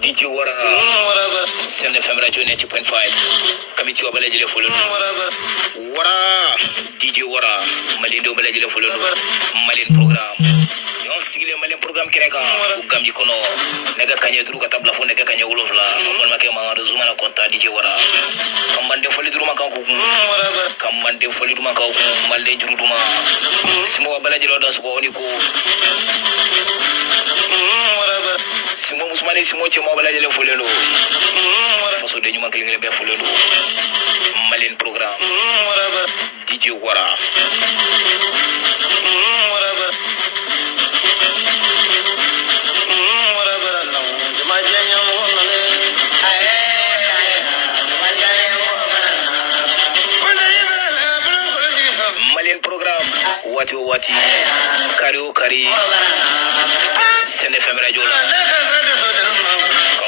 DJ Wara Sene FM Radio 90.5 Kamiti wa bala jile follow Wara DJ Wara Malindo bala jile follow Malin program yon sigile Malin program kireka ugam yikono nega kanye duru katabla fo nega kanye ulofla on make ma zuma na konta DJ Wara kamande foli duru maka ko kamande foli duru maka ko malde juru duma simo bala jile do so oni ko Simo Musmani Simo Chemo bala jele folelo faso de nyuma kelingele be folelo Malin program DJ Wara Malin program wati kari Sene FM Radio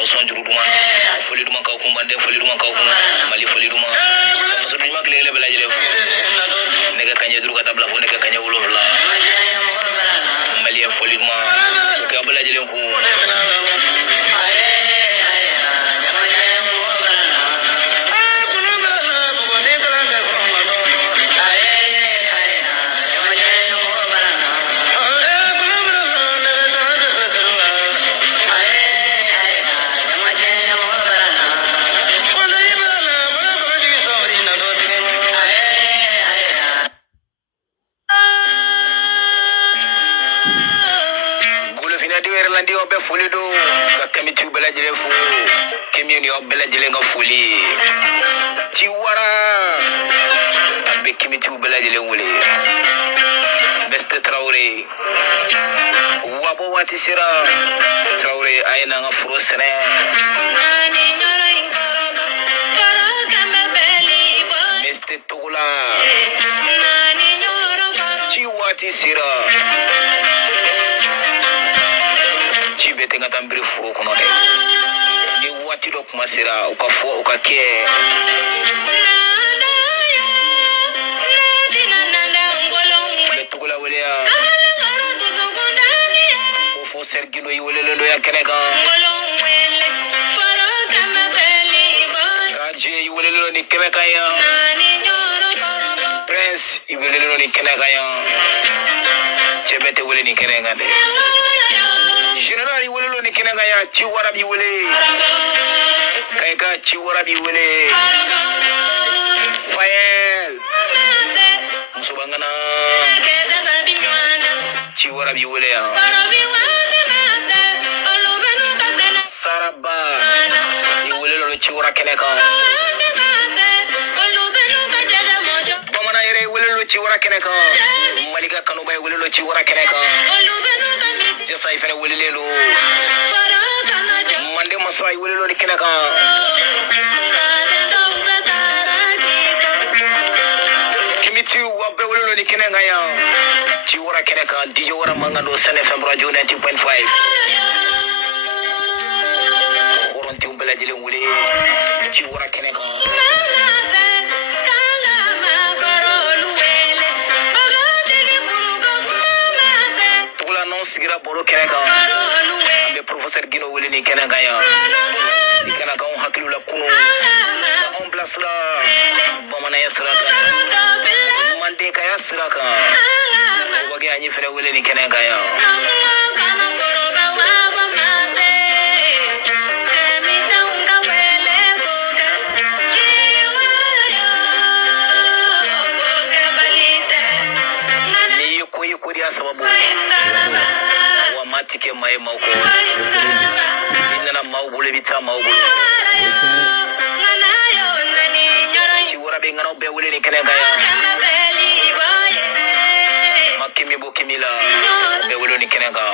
son juruma foli duma ka ko mande foli duma ka ko mali foli duma faso duma klele bela jele nega kanye duru ka tabla fo nega kanye wolofla mali foli duma ka bela jele ko foli do ka kamiti bela jele fu kemioni obela jele nga foli ti Wara be kamiti bela jele wole beste Traoré wabo wati sira Traoré ayna nga furo sene beste Tugula ti wati sira bete ngata mbiri furo kono de ni wati do kuma sira ukafo ukake betugula welea fo sergilo yi welelo ya keneka kaje yi welelo ni keneka ya prince yi welelo ni keneka ya chebete wele ni keneka de General yi welelo ni kenanga ya ci Wara bi wele kay ka ci Wara bi wele Fayel musobangana ci Wara bi wele ya Saraba yi welelo ci Wara keneka Bamana yere welelo ci Wara keneka Malika Kanu bay welelo ci Wara keneka Jessa ifene welelo mande masai welelo ni kenaka kimiti wabe welelo ni kenanga ya ci Wara kenaka DJ Wara mangando Sene FM Radio 90.5 horonti umbela jele wule ci Wara kenaka sigira boro keneka ambe professeur Gino wele ni kenaka ya ni kenaka on hakilu la kuno on place la bamana yasraka mande ka yasraka wage anyi fere wele ni kenaka ya ni ko dia sababu matike mai mauko inna maubule bita maubule ci Wara be ngano be wule ni kenega ya makimi bokimila be wule ni kenega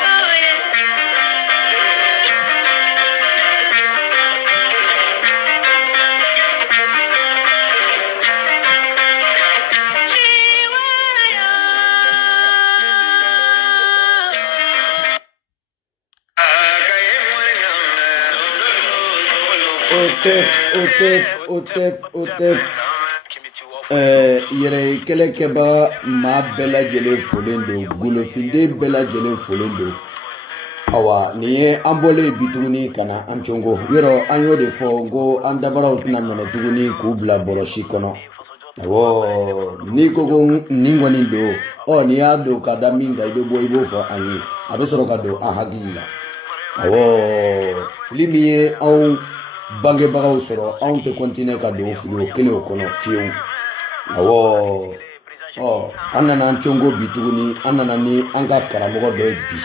Otep yere kelekeba ma bela jele folendo gulofinde bela jele folendo awa ni ye an bɔlen bi tuguni ka na an congo yɔrɔ an y'o de fɔ ko an dabaraw tɛna minɛ tuguni k'u bila bɔrɔsi kɔnɔ awɔ ni ko ko nin kɔni don n'i y'a don ka da min kan i bɛ bɔ i b'o fɔ an ye a bɛ sɔrɔ ka don an hakili la awɔ fili min ye anw bangebagaw sɔrɔ anw tɛ kɔntine ka don fili o kelen o kɔnɔ fiyewu awɔ an nana an congo bi tuguni an nana ni an ka karamɔgɔ dɔ ye bi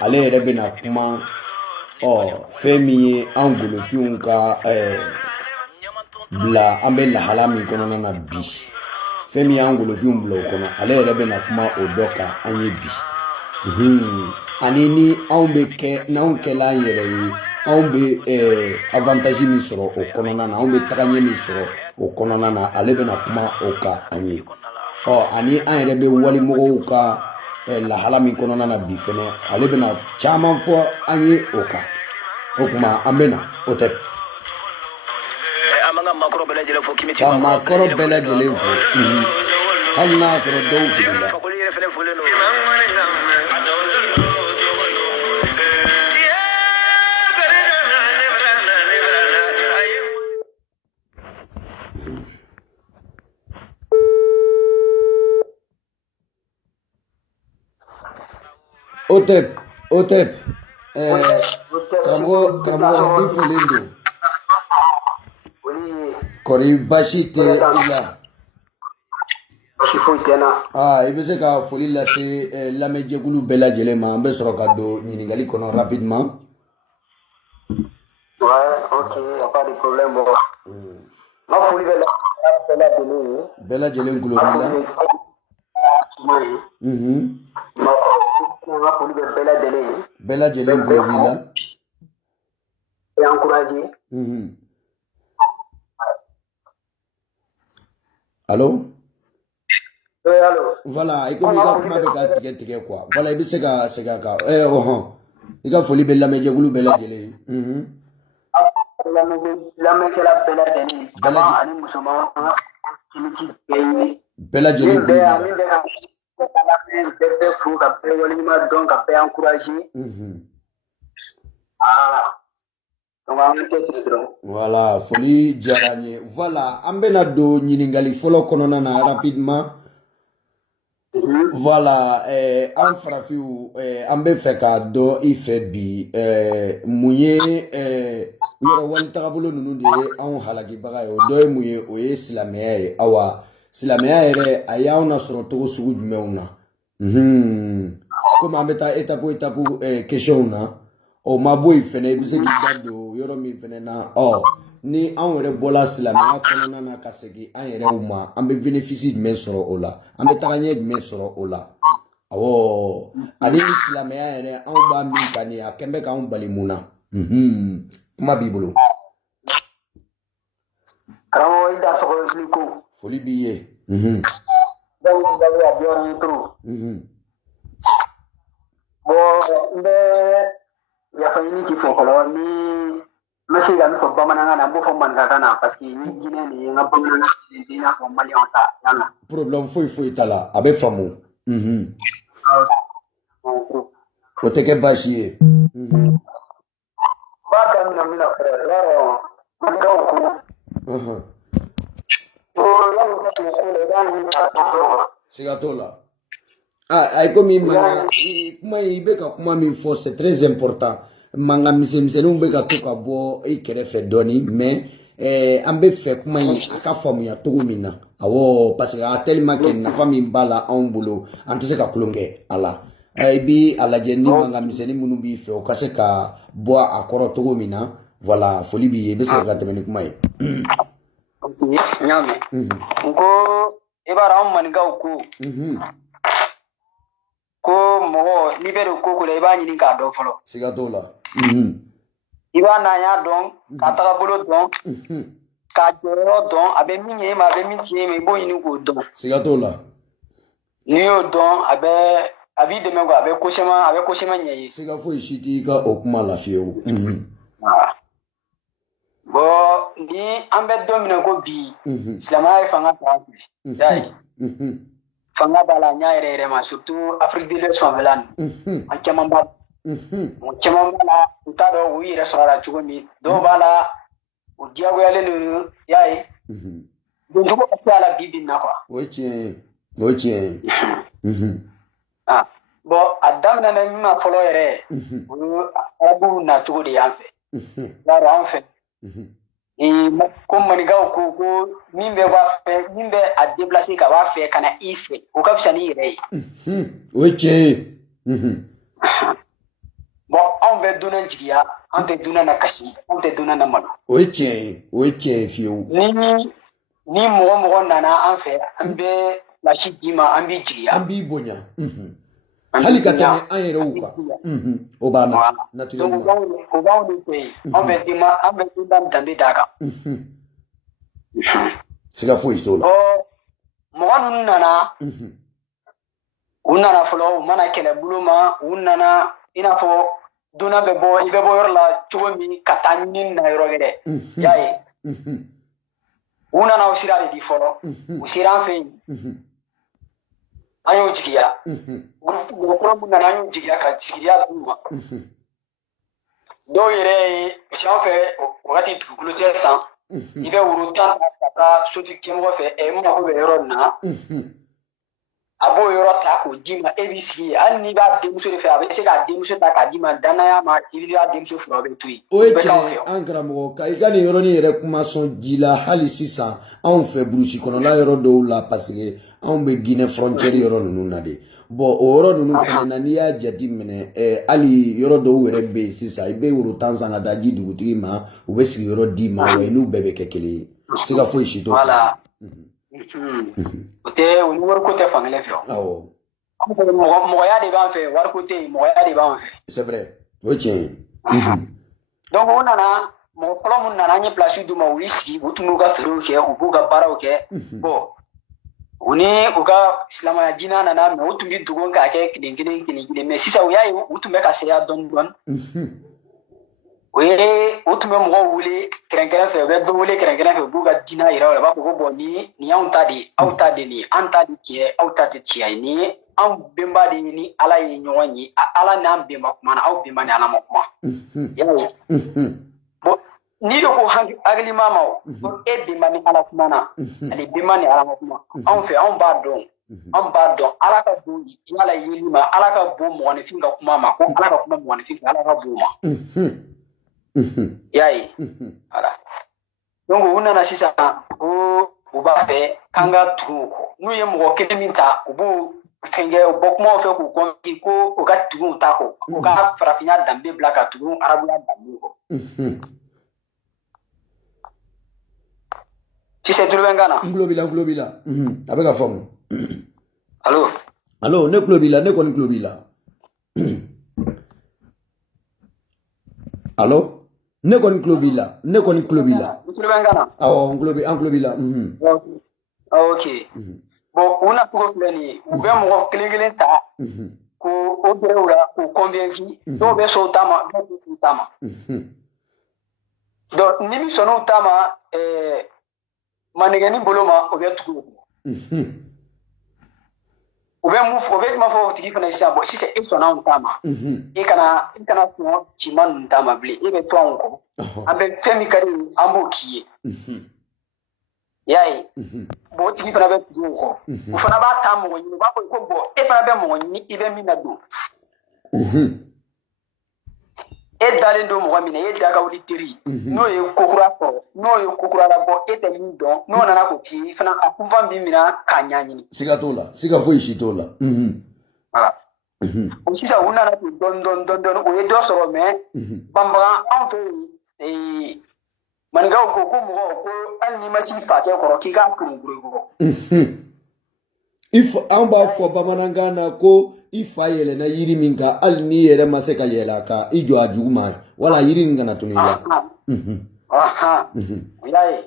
ale yɛrɛ bɛna kuma fɛn min ye an golofinw ka bila an bɛ lahala min kɔnɔna na bi fɛn min y'an golofinw bila o kɔnɔ ale yɛrɛ bɛna kuma o dɔ kan an ye bi ani ni anw bɛ kɛ n'anw kɛla an yɛrɛ ye anw bɛ avantage min sɔrɔ o kɔnɔna na anw bɛ tagaɲɛ min sɔrɔ o kɔnɔna na ale bɛna kuma o kan an ye ani an yɛrɛ bɛ walimɔgɔw ka lahala min kɔnɔna na bi fɛnɛ ale bɛna caman fɔ an ye o kan o kuma an bɛna o tɛ ka maakɔrɔ bɛɛ lajɛlen fo hali n'a sɔrɔ dɔw filila OTEP karamɔgɔ i fɔlen don kɔri basi tɛ i la i bɛ se ka foli lase lamɛnjɛkulu bɛɛ lajɛlen ma an bɛ sɔrɔ ka don ɲininkali kɔnɔ rapidement ok, a pas de problème bon. Ma foli bɛ bɛɛ lajɛlen kulo b'i la ma foli bɛ bɛɛ lajɛlen kulo b'i la et encourager allo allo voilà i ko i ka kuma bɛ ka tigɛ quoi voilà i bɛ se ka segin a kan i ka foli bɛ lamɛnjɛkulu bɛɛ lajɛlen lamɛnkɛla bɛɛ lajɛlen ani musoman bɛɛ lajɛlen kulo b'i la bɛɛ fo ka bɛɛ waleɲuman dɔn ka bɛɛ encourager voilà foli diyara n ye voilà an bɛna don ɲininkali fɔlɔ kɔnɔna na rapidement voilà an farafinw an bɛ fɛ k'a dɔn i fɛ bi mun ye yɔrɔ wali tagabolo ninnu de ye anw halakibaga ye o dɔ ye mun ye o ye silamɛya ye awa silamɛya yɛrɛ a y'anw nasɔrɔ cogo sugu jumɛnw na komi an bɛ taa étape question na o ma bɔ yen fɛnɛ i bɛ se k'i da don yɔrɔ min fɛnɛ na ni anw yɛrɛ bɔla silamɛya kɔnɔna na ka segin an yɛrɛw ma an bɛ bénéfice jumɛn sɔrɔ o la an bɛ tagaɲɛ jumɛn sɔrɔ o la awɔ ani ni silamɛya yɛrɛ anw b'a min kan nin a kɛn bɛ k'anw bali mun na kuma b'i bolo karamɔgɔ i da sɔgɔli ko foli b'i ye bon n bɛ yafa ɲini k'i fɔ fɔlɔ ni n bɛ se ka min fɔ bamanankan na n b'o fɔ maninkakan na parce que ni jinɛ de ye n ka bamanankan i n'a fɔ maliyɛnw ta yala problème foyi t'a la a bɛ faamu o tɛ kɛ baasi ye n b'a daminɛ min na fɔlɔ i b'a dɔn maninkaw ko siga t'o la ayi komi mankan kuma in i bɛ ka kuma min fɔ c'est très important mankan misɛnninw bɛ ka to ka bɔ i kɛrɛfɛ dɔɔnin mais an bɛ fɛ kuma in a ka faamuya cogo min na awɔ parce que a tellement que nafa min b'a la anw bolo an tɛ se ka tulon kɛ a la i bɛ a lajɛ ni mankan misɛnnin minnu b'i fɛ o ka se ka bɔ a kɔrɔ cogo min na voilà foli b'i ye i bɛ se ka tɛmɛ ni kuma ye. n y'a mɛn n ko i b'a dɔn anw maninkaw ko mɔgɔ n'i bɛ don ko la i b'a ɲini k'a dɔn fɔlɔ siga t'o la i b'a n'an dɔn k'a tagabolo dɔn k'a jɔyɔrɔ dɔn a bɛ min ɲɛ i ma a bɛ min tiɲɛ i ma i b'o ɲini k'o dɔn siga t'o la n'i y'o dɔn a b'i dɛmɛ a bɛ ko caman ɲɛ ye siga foyi si t'i ka o kuma la fiyewu bon ni an bɛ don min na ko bi silamɛya ye fanga ta y'a ye fanga b'a la a ɲɛ yɛrɛ ma surtout Afrique de l'Ouest fanfɛla ninnu an caman b'a caman b'a la u t'a dɔn u yɛrɛ sɔrɔ a la cogo min dɔw b'a la u diyagoyalen ninnu y'a ye doncogo ka ca la bi bi in na o ye tiɲɛ ye bon a daminɛna min ma fɔlɔ yɛrɛ o ye arabuw nacogo de y'an fɛ y'a dɔn an fɛ ko maninkaw ko min bɛ a déplacer ka b'a fɛ ka na i fɛ o ka fisa ni yɛrɛ ye o ye tiɲɛ ye bon anw bɛ dunan jigiya an tɛ dunan na kasi an tɛ dunan na malo o ye tiɲɛ ye fiyewu ni mɔgɔ nana an fɛ an bɛ lasi d'i ma an b'i jigiya an b'i bonya hali ka tɛmɛ an yɛrɛw kan o b'a na naturellement o b'anw de fɛ yen an bɛ dunan danbe d'a kan siga foyi t'o la mɔgɔ ninnu nana u nana fɔlɔ u mana kɛlɛbolo ma u nana i n'a fɔ dunan bɛ bɔ i bɛ bɔ yɔrɔ la cogo min ka taa ɲini na yɔrɔ wɛrɛ y'a ye u nana o sira de di fɔlɔ u sera an fɛ yen an y'o jigiya mɔgɔkɔrɔ min nana an y'o jigiya ka jigiya d'u ma dɔw yɛrɛ ye parce que an fɛ wagati dugukolo tɛ san i bɛ woro 10 ta ka taa sotigi kɛmɔgɔ fɛ n mago bɛ yɔrɔ nin na a b'o yɔrɔ ta k'o d'i ma e b'i sigi yen hali n'i b'a denmuso de fɛ a bɛ se k'a denmuso ta k'a d'i ma danaya ma i b'a denmuso fɛ a bɛ to yen o ye tiɲɛ ye an karamɔgɔ ka i ka nin yɔrɔnin yɛrɛ kuma sɔn ji la hali sisan anw fɛ burusi kɔnɔla yɔrɔ dɔw la parce que anw bɛ Guinée frontière yɔrɔ ninnu na de bon o yɔrɔ ninnu fana na n'i y'a jate minɛ hali yɔrɔ dɔw yɛrɛ bɛ yen sisan i bɛ woro 10 san ka taa di dugutigi ma u bɛ sigiyɔrɔ d'i ma wa i n'u bɛɛ bɛ kɛ kelen ye siga foyi si t'o la o tɛ o ni wariko tɛ fankelen fɛ awɔ mɔgɔya de b'an fɛ wariko tɛ yen mɔgɔya de b'an fɛ c'est vrai o ye tiɲɛ ye donc u nana mɔgɔ fɔlɔ minnu nana an ye place d'u ma u y'i sigi u tun b'u ka feerew kɛ u b'u ka baaraw kɛ bon u ni u ka silamɛya diinɛ nana mais u tun bɛ dogo k'a kɛ kelen kelen mais sisan u y'a ye u tun bɛ ka seya dɔɔni u tun bɛ mɔgɔw wele kɛrɛnkɛrɛn fɛ u bɛ dɔ wele kɛrɛnkɛrɛn fɛ u b'u ka diinɛ yira u la u b'a fɔ ko bon nin y'anw ta de ye aw ta de nin ye an ta de tiɲɛ aw ta tɛ tiɲɛ ye nin ye anw bɛnba de ye ni ala ye ɲɔgɔn ye ala n'an bɛnba kuma na aw bɛnba ni ala ma kuma y'a ye bon n'i de ko hakilima ma o e bɛnba ni ala kuma na ale bɛnba ni ala ma kuma anw fɛ anw b'a dɔn ala ka bon ala yeli ma ala ka bon mɔgɔninfin ka kuma ma ko ala ka kuma mɔgɔninfin fɛ ala ka bon ma y'a ye voilà donc u nana sisan ko u b'a fɛ k'an ka tugu u kɔ n'u ye mɔgɔ kelen min ta u b'o fɛnkɛ u bɔ kumaw fɛ k'u kɔnki ko u ka tugu u ta kɔ u ka farafinya danbe bila ka tugu arabuya danbe kɔ sisan tulo bɛ n kan na n tulo b'i la a bɛ ka faamu allo ne tulo b'i la ne kɔni tulo b'i la allo ne kɔni tulo b'i la awɔ an tulo b'i la ok bon u nacogo filɛ nin ye u bɛ mɔgɔ kelen kelen ta ko o gɛrɛ u la k'u convaincu dɔw bɛ sɔn u ta ma dɔw tɛ sɔn u ta ma donc ni min sɔnna u ta ma manigɛni bolo ma o bɛ tugu u bɛ mun fɔ u bɛ kuma fɔ o tigi fana sisan bon sisan e sɔnna anw ta ma i kana sɔn cima ninnu ta ma bilen e bɛ to anw kɔ an bɛ fɛn min ka di an b'o k'i ye y'a ye bon o tigi fana bɛ tugu o kɔ u fana b'a ta mɔgɔ ɲini u b'a fɔ ko bon e fana bɛ mɔgɔ ɲini i bɛ min na don e dalen don mɔgɔ min na e da ka wuli teri n'o ye kokura sɔrɔ n'o ye kokura labɔ e tɛ min dɔn n'o nana k'o f'i ye fana a kunfan b'i minɛ k'a ɲɛɲini siga t'o la siga foyi si t'o la voilà sisan u nana ten dɔɔni o ye dɔ sɔrɔ mais banbaga anw fɛ yen maninkaw ko mɔgɔ ko hali n'i ma s'i fakɛ kɔrɔ k'i k'a kurukuru i kɔrɔ an b'a fɔ bamanankan na ko i fa yɛlɛnna yiri min kan hali n'i yɛrɛ ma se ka yɛlɛ a kan i jɔ a jugu ma wala yiri nin kana tunu i la o y'a ye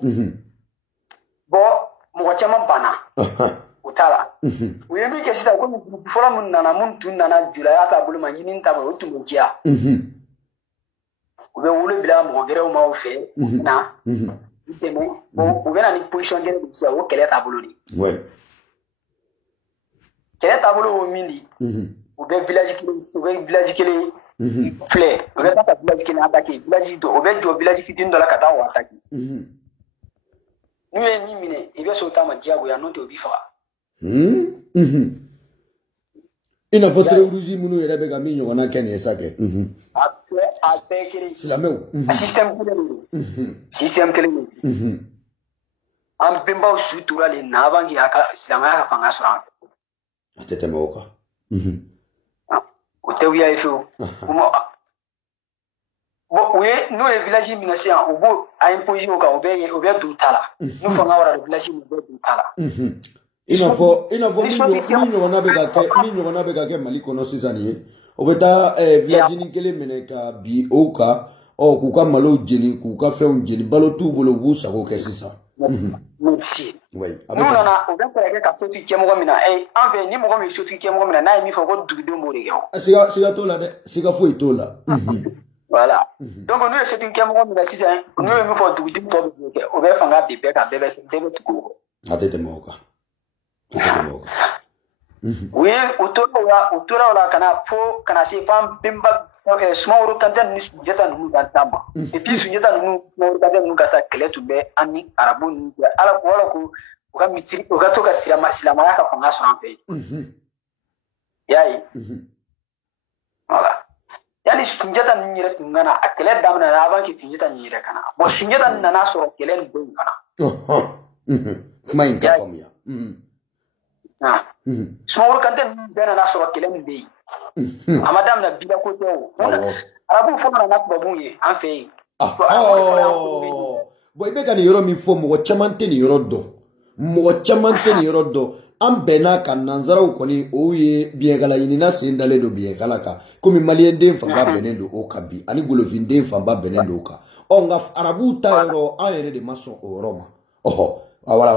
bon mɔgɔ caman banna o t'a la u ye min kɛ sisan komi gurupu fɔlɔ minnu nana minnu tun nana julaya taabolo ma ɲini taabolo o tun bɛ diya u bɛ wolo bila mɔgɔ gɛrɛw ma o fɛ u bɛna u dɛmɛ u bɛna ni position gɛrɛ de sisan o kɛlɛ taabolo de kɛlɛ taabolo y'o min di u bɛ village kelen filɛ o bɛ taa ka village kelen attaqué village dɔ o bɛ jɔ village fitinin dɔ la ka taa o attaqué n'u ye min minɛ i bɛ so ta ma diyagoya n'o tɛ o b'i faga i n'a fɔ terroriste minnu yɛrɛ bɛ ka min ɲɔgɔnna kɛ nin ye sa kɛ a bɛɛ kelen silamɛw a système kelen de don système kelen de don an bɛnbaw su tora le na avant que a ka silamɛya ka fanga sɔrɔ an fɛ a tɛ tɛmɛ o kan o tɛ wuya ye fiyewu bon n'o ye village minɛ sisan o b'o a imposer o kan o bɛ don ta la n'u fanga wara de village min bɛ don ta la i n'a fɔ min ɲɔgɔnna bɛ ka kɛ Mali kɔnɔ sisan nin ye o bɛ taa village kelen minɛ ka bi o kan k'u ka malo jeni k'u ka fɛnw jeni balo t'u bolo u b'u sago kɛ sisan n'u nana o bɛ fɛɛrɛ kɛ ka sotigi kɛ mɔgɔ min na an fɛ ni mɔgɔ min ye sotigi kɛ mɔgɔ min na n'a ye min fɔ ko dugudenw b'o de kɛ siga t'o la dɛ siga foyi t'o la voilà donc n'u ye sotigi kɛ mɔgɔ min na sisan n'u ye min fɔ dugudenw tɔ bɛ k'o kɛ o bɛ fanga bin bɛɛ kan bɛɛ bɛ tugu o kɔ a tɛ tɛmɛ o kan u tora o la kana se fan bɛnba Sumaworo Kante ni Sunjata ninnu ka taa ma et puis Sunjata ninnu Sumaworo Kante ninnu ka taa kɛlɛ tun bɛ an ni arabu ninnu cɛ ala ko u ka to ka silamɛya ka fanga sɔrɔ an fɛ y'a ye voilà yani Sunjata ninnu yɛrɛ tun kana a kɛlɛ daminɛ avant que Sunjata ninnu yɛrɛ kana bon Sunjata nana sɔrɔ kɛlɛ nin bɛ yen fana kuma in ka faamuya Sumaworo Kante ninnu bɛɛ nana sɔrɔ kɛlɛ min bɛ yen a ma daminɛ bila ko tɛ o arabu fɔlɔ nana tubabuw ye an fɛ yen bon i bɛ ka nin yɔrɔ min fɔ mɔgɔ caman tɛ nin yɔrɔ dɔn an bɛnna ka nanzaraw kɔni o ye biɲɛkala ɲinina sen dalen don biɲɛkala kan komi maliyɛnden fanba bɛnnen don o kan bi ani golofinden fanba bɛnnen don o kan nka arabuw ta yɔrɔ an yɛrɛ de ma sɔn o yɔrɔ ma wala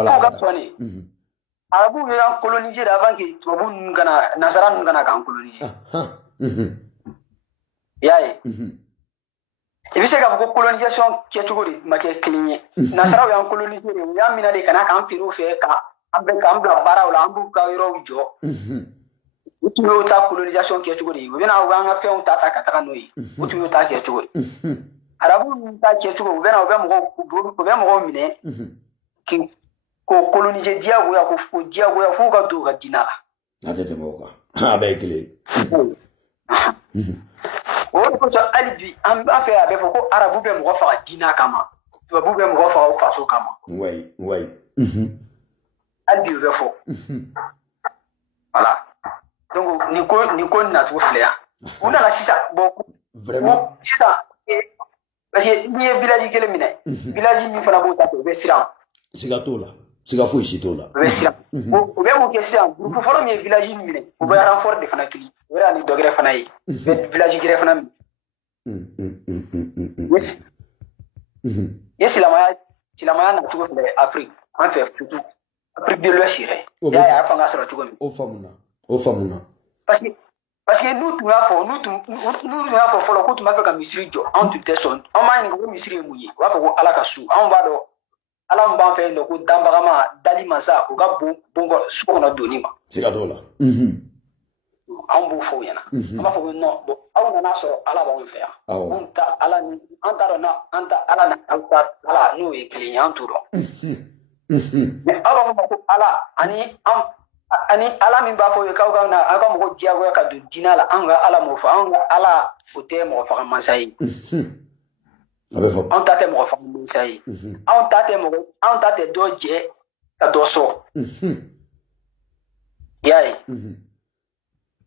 arabu ye an coloniser avant que tubabu ninnu kana nasara ninnu kana k'an coloniser i y'a ye i bɛ se k'a fɔ ko colonisation kɛcogo de ma kɛ kelen ye nasaraw y'an coloniser de u y'an minɛ de kana k'an feere u fɛ k'an bila baaraw la an b'u ka yɔrɔw jɔ u tun y'o ta colonisation kɛcogo de ye u bɛna u b'an ka fɛnw ta ka taga n'o ye u tun y'o ta kɛcogo de arabu ninnu ta kɛcogo u bɛ mɔgɔw minɛ ko coloniser diyagoya f'u ka don u ka diinɛ la a tɛ tɛmɛ o kan a bɛɛ ye kelen ye o de kosɔn hali bi an b'a fɛ a bɛ fɔ ko arabu bɛ mɔgɔ faga diinɛ kama tubabu bɛ mɔgɔ faga u faso kama hali bi o bɛ fɔ voilà donc nin ko nacogo filɛ yan u nana sisan sisan parce que n'i ye village kelen minɛ village min fana b'o ta fɛ u bɛ siran siga t'o la siga foyi si t'o la u bɛ siran u bɛ mun kɛ sisan groupe fɔlɔ min ye village minɛ u bɛ renfort de fana kili o yɛrɛ ni dɔ wɛrɛ fana ye u bɛ village gɛrɛ fana minɛ ye silamɛya nacogo filɛ Afrique an fɛ surtout Afrique de l'Ouest yɛrɛ y'a ye a fanga sɔrɔ cogo min o faamuna parce que n'u tun y'a fɔ fɔlɔ k'u tun b'a fɛ ka misiri jɔ anw tun tɛ sɔn anw b'a ɲininka ko misiri ye mun ye u b'a fɔ ko ala ka su anw b'a dɔn ala min b'an fɛ yen nɔ ko danbagama dali masa u ka bon su kɔnɔ donni ma siga t'o la anw b'o fɔ u ɲɛna an b'a fɔ ko non bon aw nana sɔrɔ ala b'anw fɛ yan anw ta ala ni an t'a dɔn an ta ala ni aw ta ala n'o ye kelen ye an t'o dɔn mais aw b'a fɔ ma ko ala ani ala min b'a fɔ ye k'aw ka na aw ka mɔgɔ diyagoya ka don diinɛ la an ka ala m'o fɔ an ka ala o tɛ mɔgɔ faga masa ye anw ta tɛ mɔgɔ faga masa ye anw ta tɛ dɔ jɛ ka dɔ sɔn i y'a ye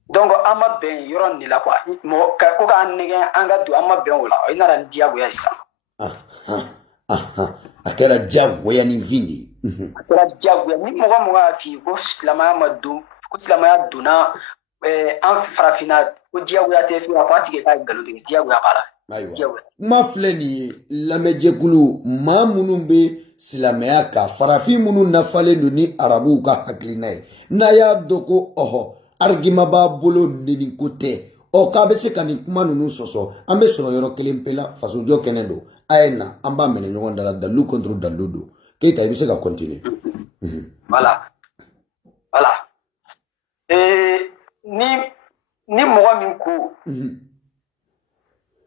donc an ma bɛn yɔrɔ nin de la quoi ko k'an nɛgɛn an ka don an ma bɛn o la i nana ni diyagoya sisan a kɛra diyagoya ni fin de ye a kɛra diyagoya ni mɔgɔ y'a f'i ye ko silamɛya ma don ko silamɛya donna an farafinna ko diyagoya tɛ fi a fɔ a tigɛ k'a nkalon tigɛ diyagoya b'a la ayiwa kuma filɛ nin ye lamɛnjɛkulu maa minnu bɛ silamɛya kan farafin minnu nafalen don ni arabuw ka hakilina ye n'a y'a dɔn ko argument b'a bolo neni ko tɛ k'a bɛ se ka nin kuma ninnu sɔsɔ an bɛ sɔrɔ yɔrɔ kelen pe la fasojɔ kɛnɛ don a ye na an b'a minɛ ɲɔgɔn da la dalilu contre dalilu don Keita i bɛ se ka continuer voilà ni mɔgɔ min ko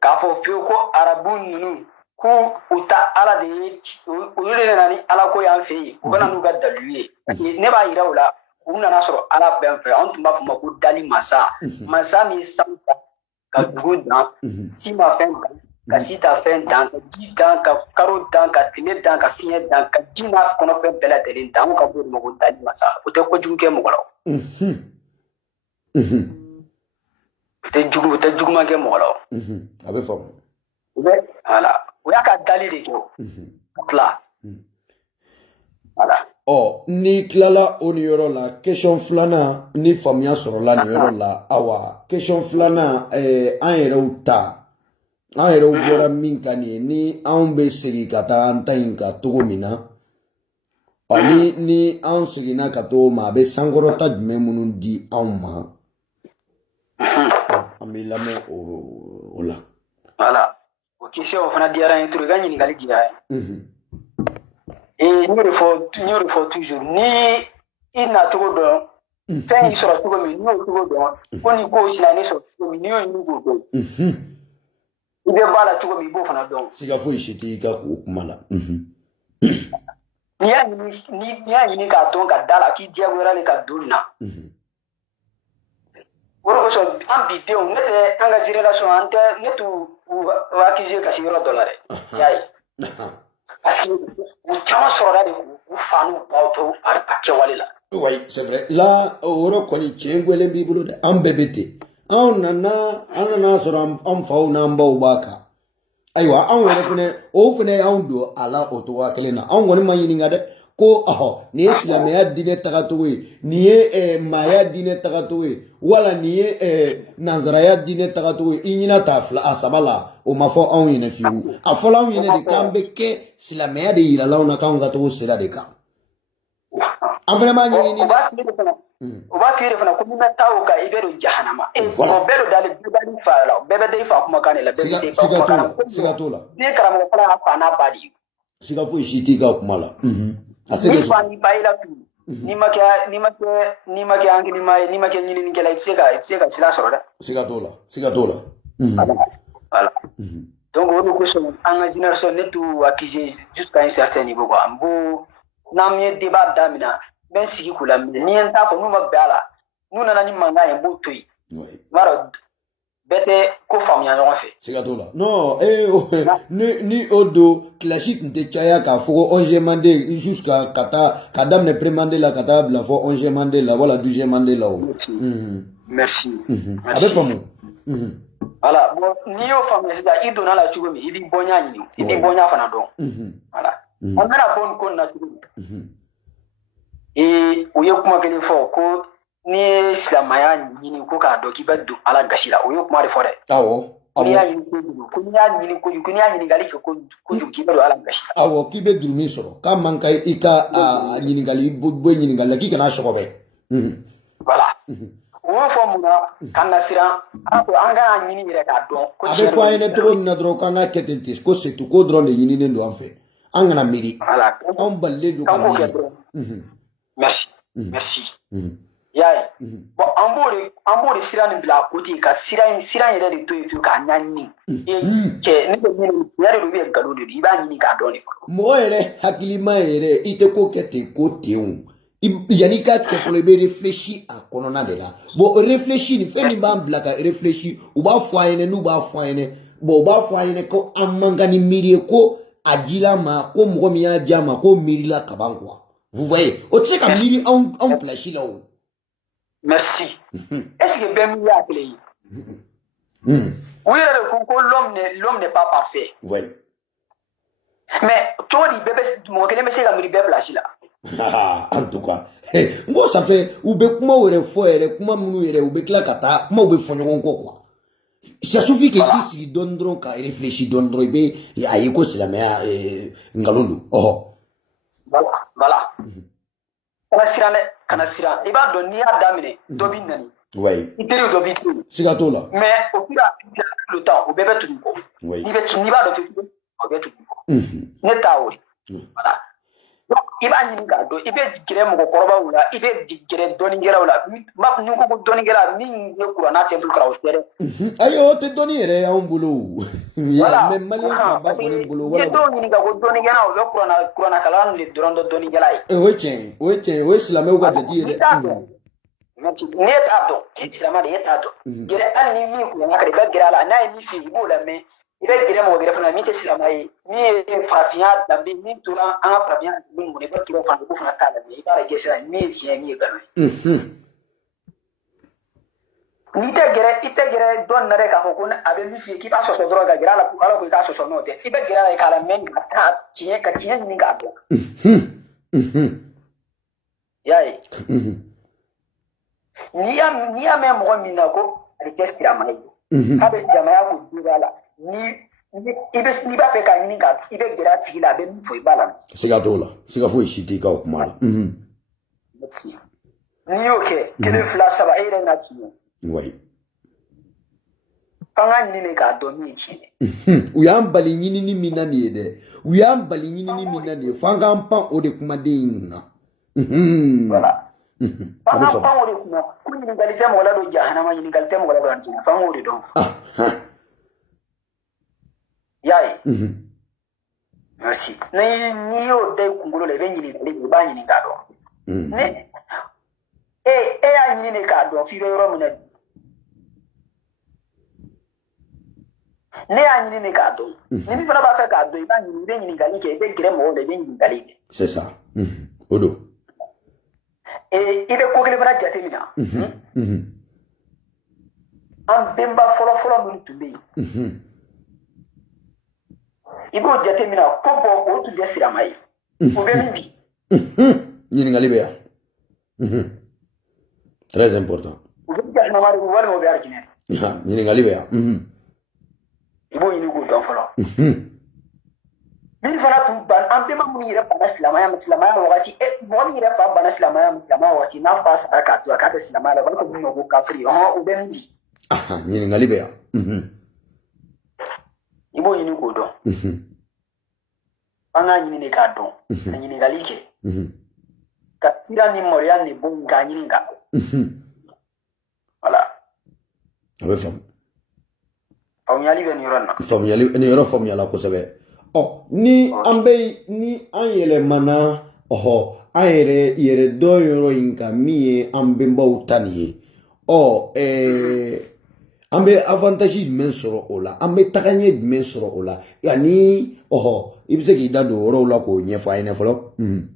k'a fɔ fiyewu ko arabu ninnu k'u ta ala de ye olu de nana ni ala ko y'an fɛ yen u kana n'u ka dalilu ye parce que ne b'a yira u la u nana sɔrɔ ala bɛn fɛ anw tun b'a fɔ ma ko dali masa masa min sanu ta ka dugu dan si ma fɛn dan ka si ta fɛn dan ka ji dan ka karo dan ka tile dan ka fiɲɛ dan ka ji n'a kɔnɔfɛn bɛɛ lajɛlen dan anw ka bɔ ma ko dali masa o tɛ kojugu kɛ mɔgɔ la o tɛ juguman kɛ mɔgɔ la a bɛ faamu voilà o y'a ka dali de kɛ ka tila voilà ni tilala o ni yɔrɔ la question filanan ni faamuya sɔrɔla nin yɔrɔ la awa question filanan an yɛrɛw bɔra min kan nin ye ni anw bɛ segin ka taa an ta in ka cogo min na ni anw seginna ka to ma a bɛ sankɔrɔta jumɛn minnu di anw ma an bɛ lamɛn o la voilà o question o fana diyara n ye turu i ka ɲininkali diyara n ye n y'o de fɔ toujours ni i nacogo dɔn fɛn y'i sɔrɔ cogo min n'i y'o cogo dɔn ko ni ko sina ne sɔrɔ cogo min n'i y'o ɲini k'o dɔn i bɛ b'a la cogo min i b'o fana dɔn siga foyi si tɛ i ka o kuma la n'i y'a ɲini k'a dɔn ka da la k'i diyagoyara ka don nin na o de kosɔn an bi denw ne tɛ an ka génération an tɛ ne t'u accuser ka se yɔrɔ dɔ la dɛ y'a ye parce que u caman sɔrɔla de k'u fa n'u baw to a kɛwale la oui c'est vrai la o yɔrɔ kɔni tiɲɛ gwɛlɛn b'i bolo dɛ an bɛɛ bɛ ten an nana sɔrɔ an faw n'an baw b'a kan ayiwa anw yɛrɛ fɛnɛ o fɛnɛ y'anw don a la o cogoya kelen na anw kɔni ma ɲininka dɛ ko nin ye silamɛya diinɛ tagacogo ye nin ye maaya diinɛ tagacogo ye wala nin ye nanzaraya diinɛ tagacogo ye i ɲina ta a saba la o ma fɔ anw ɲɛna fiyewu a fɔla anw ɲɛna de k'an bɛ kɛ silamɛya de yirala anw na k'anw ka togo sira de kan an fɛnɛ b'a ɲɛɲini o b'a f'i ye de fana ko n'i ma taa o kan i bɛ don jahanama o bɛɛ don dali bɛɛ b'i fa la bɛɛ bɛ da i fa kumakan de la bɛɛ bɛ da i fa kumakan la siga t'o la ni ye karamɔgɔ fana y'a fa n'a ba de ye siga foyi si t'i ka kuma la ni fa ni ba i la tu n'i ma kɛ hakilima ye n'i ma kɛ ɲininikɛla i tɛ se ka sira sɔrɔ dɛ siga t'o la voilà donc o de kosɔn an ka génération ne t'u accuser jusqu'à un certain niveau quoi n b'o n'an ye débat daminɛ n bɛ n sigi k'u lamɛn ni n t'a fɔ n'u ma bɛn a la n'u nana ni mankan ye n b'o to yen i b'a dɔn bɛɛ tɛ ko faamuya ɲɔgɔn fɛ siga t'o la non ni o don kilasi tun tɛ caya k'a fɔ ko 11e mande jusqu'à ka daminɛ pré-mande la ka taa bila fɔ 11e mande la wala 12e mande la o merci a bɛ faamu voilà bon n'i y'o faamuya sisan i donna la cogo min i b'i bɔɲa ɲini i b'i bɔɲa fana dɔn voilà an bɛna bɔ nin ko nin na cogo min o ye kuma kelen fɔ ko n'i ye silamɛya ɲini ko k'a dɔn k'i bɛ don ala gasi la o ye kuma de fɔ dɛ n'i y'a ɲini kojugu ko n'i y'a ɲini kojugu ko n'i y'a ɲininkali kɛ kojugu k'i bɛ don ala gasi la awɔ k'i bɛ juru min sɔrɔ k'a man kan i ka ɲininkali bɔ ɲininkali la k'i kana sɔgɔbɛ voilà o y'o fɔ mun na k'an ka siran an ka ɲini yɛrɛ k'a dɔn a bɛ fɔ an ɲɛna cogo min na dɔrɔn k'an ka kɛ ten ten ko c'est tout ko dɔrɔn de ɲininen don an fɛ an kana miiri anw balilen don ka miiri merci y'a ye bon an b'o de sira nin bila a côté ka sira in yɛrɛ de to yen fiyewu k'a ɲaɲini cɛ ne bɛ ɲini tiɲɛ de don ou bien nkalon de don i b'a ɲini k'a dɔn de fɔlɔ mɔgɔ yɛrɛ hakilima yɛrɛ i tɛ ko kɛ ten ko ten o yanni i ka kɛ fɔlɔ i bɛ réfléchir a kɔnɔna de la bon o réfléchir nin fɛn min b'an bila ka réfléchir u b'a fɔ an ɲɛna n'u b'a fɔ an ɲɛna bon u b'a fɔ an ɲɛna ko an man kan ni miiri ye ko a dila ma ko mɔgɔ min y'a di a ma ko miirila kaban quoi vous voyez o tɛ se ka miiri anw place la o. Merci. Est-ce que Ben Mouya a clé? Oui, l'homme n'est pas parfait. Oui. Mais tu vois, mon que les la miri place là. En tout cas, ngo ça fait ou be kuma were fo ere kuma munu ere ou be kla kata kuma ou be fo nyon quoi. Ça suffit que tu si dondron ka réfléchir dondron be ya yiko sila me ngalondo. Oh. Voilà. Kana siran i b'a dɔn n'i y'a daminɛ dɔ b'i nani i teri dɔ b'i to siga t'o la mais au fur et à mesure le temps o bɛɛ bɛ tugu kɔ n'i b'a dɔn o bɛ tugu kɔ ne t'a o voilà i b'a ɲini k'a dɔn i bɛ gɛrɛ mɔgɔkɔrɔbaw la i bɛ gɛrɛ dɔnnikɛlaw la ni ko ko dɔnnikɛla min ye kuranna sɛbɛn kara o tɛ dɛ ayi o tɛ dɔnni yɛrɛ y'anw bolo voilà mais maliyɛn fanba kɔni bolo n'i ye dɔw ɲininka ko dɔnnikɛla o bɛ kuranna kalan de dɔrɔn dɔn dɔnnikɛla ye o ye tiɲɛ o ye tiɲɛ o ye silamɛw ka jate ye n'i dɛ t'a dɔn n'e t'a dɔn e silamɛ de e t'a dɔn gɛrɛ hali ni min kuranna kara i bɛ gɛrɛ a la n'a ye min f'i ye i b'o lamɛn i bɛ gɛrɛ mɔgɔ gɛrɛ fana min tɛ silamɛ ye min ye farafinya danbe min tora an ka farafinya min kɔnɔ i bɛ gɛrɛ fana ko fana t'a lamɛn i b'a lajɛ sisan min ye tiɲɛ min ye nkalon ye n'i tɛ gɛrɛ dɔn na dɛ k'a fɔ ko a bɛ min f'i ye k'i b'a sɔsɔ dɔrɔn ka gɛrɛ a la ala ko i k'a sɔsɔ n'o tɛ i bɛ gɛrɛ a la k'a lamɛn ka tiɲɛ ɲini k'a dɔn y'a ye n'i y'a mɛn mɔgɔ min na ko ale tɛ silamɛ ye k'a bɛ silamɛya ko duba la n'i b'a fɛ k'a ɲini ka i bɛ gɛrɛ a tigi la a bɛ min fɔ i b'a la siga t'o la siga foyi si t'i ka o kuma la n'i y'o kɛ 1 2 3 e yɛrɛ n'a tiɲɛ wayi f'an ka ɲini k'a dɔn min ye tiɲɛ u y'an bali ɲinini min na nin ye dɛ u y'an bali ɲinini min na nin ye f'an k'an pan o de kumaden in na voilà f'an k'an pan o de kunna ko ɲininkali tɛ mɔgɔ la don jahanama ɲininkali tɛ mɔgɔ la don alijinɛ f'an k'o de dɔn y'a ye merci n'i y'o da i kunkolo la i bɛ ɲininkali i b'a ɲini k'a dɔn e y'a ɲini k'a dɔn f'i bɛ yɔrɔ min na ne y'a ɲini k'a dɔn ni min fana b'a fɛ k'a dɔn i b'a ɲini i bɛ ɲininkali kɛ i bɛ gɛrɛ mɔgɔw la i bɛ ɲininkali kɛ c'est ça o don i bɛ ko kelen fana jateminɛ an bɛnba fɔlɔ minnu tun bɛ yen i b'o jateminɛ ko bɔ o tun tɛ sirama ye o bɛ min bi ɲininkali bɛ yan très important u bɛ jahanama de walima o bɛ alijinɛ ɲininkali bɛ yan i b'o ɲini k'o dɔn fɔlɔ min fana tun ban an bɛnba minnu yɛrɛ banna silamɛya wagati mɔgɔ min yɛrɛ fa banna silamɛya wagati n'a fa sara k'a to a k'a kɛ silamɛya la u b'a fɔ min ma ko kafiri o bɛ min bi ɲininkali bɛ yan i b'o ɲini k'o dɔn an k'a ɲini de k'a dɔn ka ɲininkali kɛ ka sira ni maloya ni bon k'a ɲini k'a dɔn voilà a bɛ faamu faamuyali bɛ nin yɔrɔ in na faamuyali nin yɔrɔ faamuyala kosɛbɛ ni an yɛlɛmana an yɛrɛ dɔn yɔrɔ in kan min ye an bɛnbaw ta nin ye an bɛ avantage jumɛn sɔrɔ o la an bɛ tagaɲɛ jumɛn sɔrɔ o la yanni i bɛ se k'i da don yɔrɔw la k'o ɲɛfɔ a ɲɛna fɔlɔ n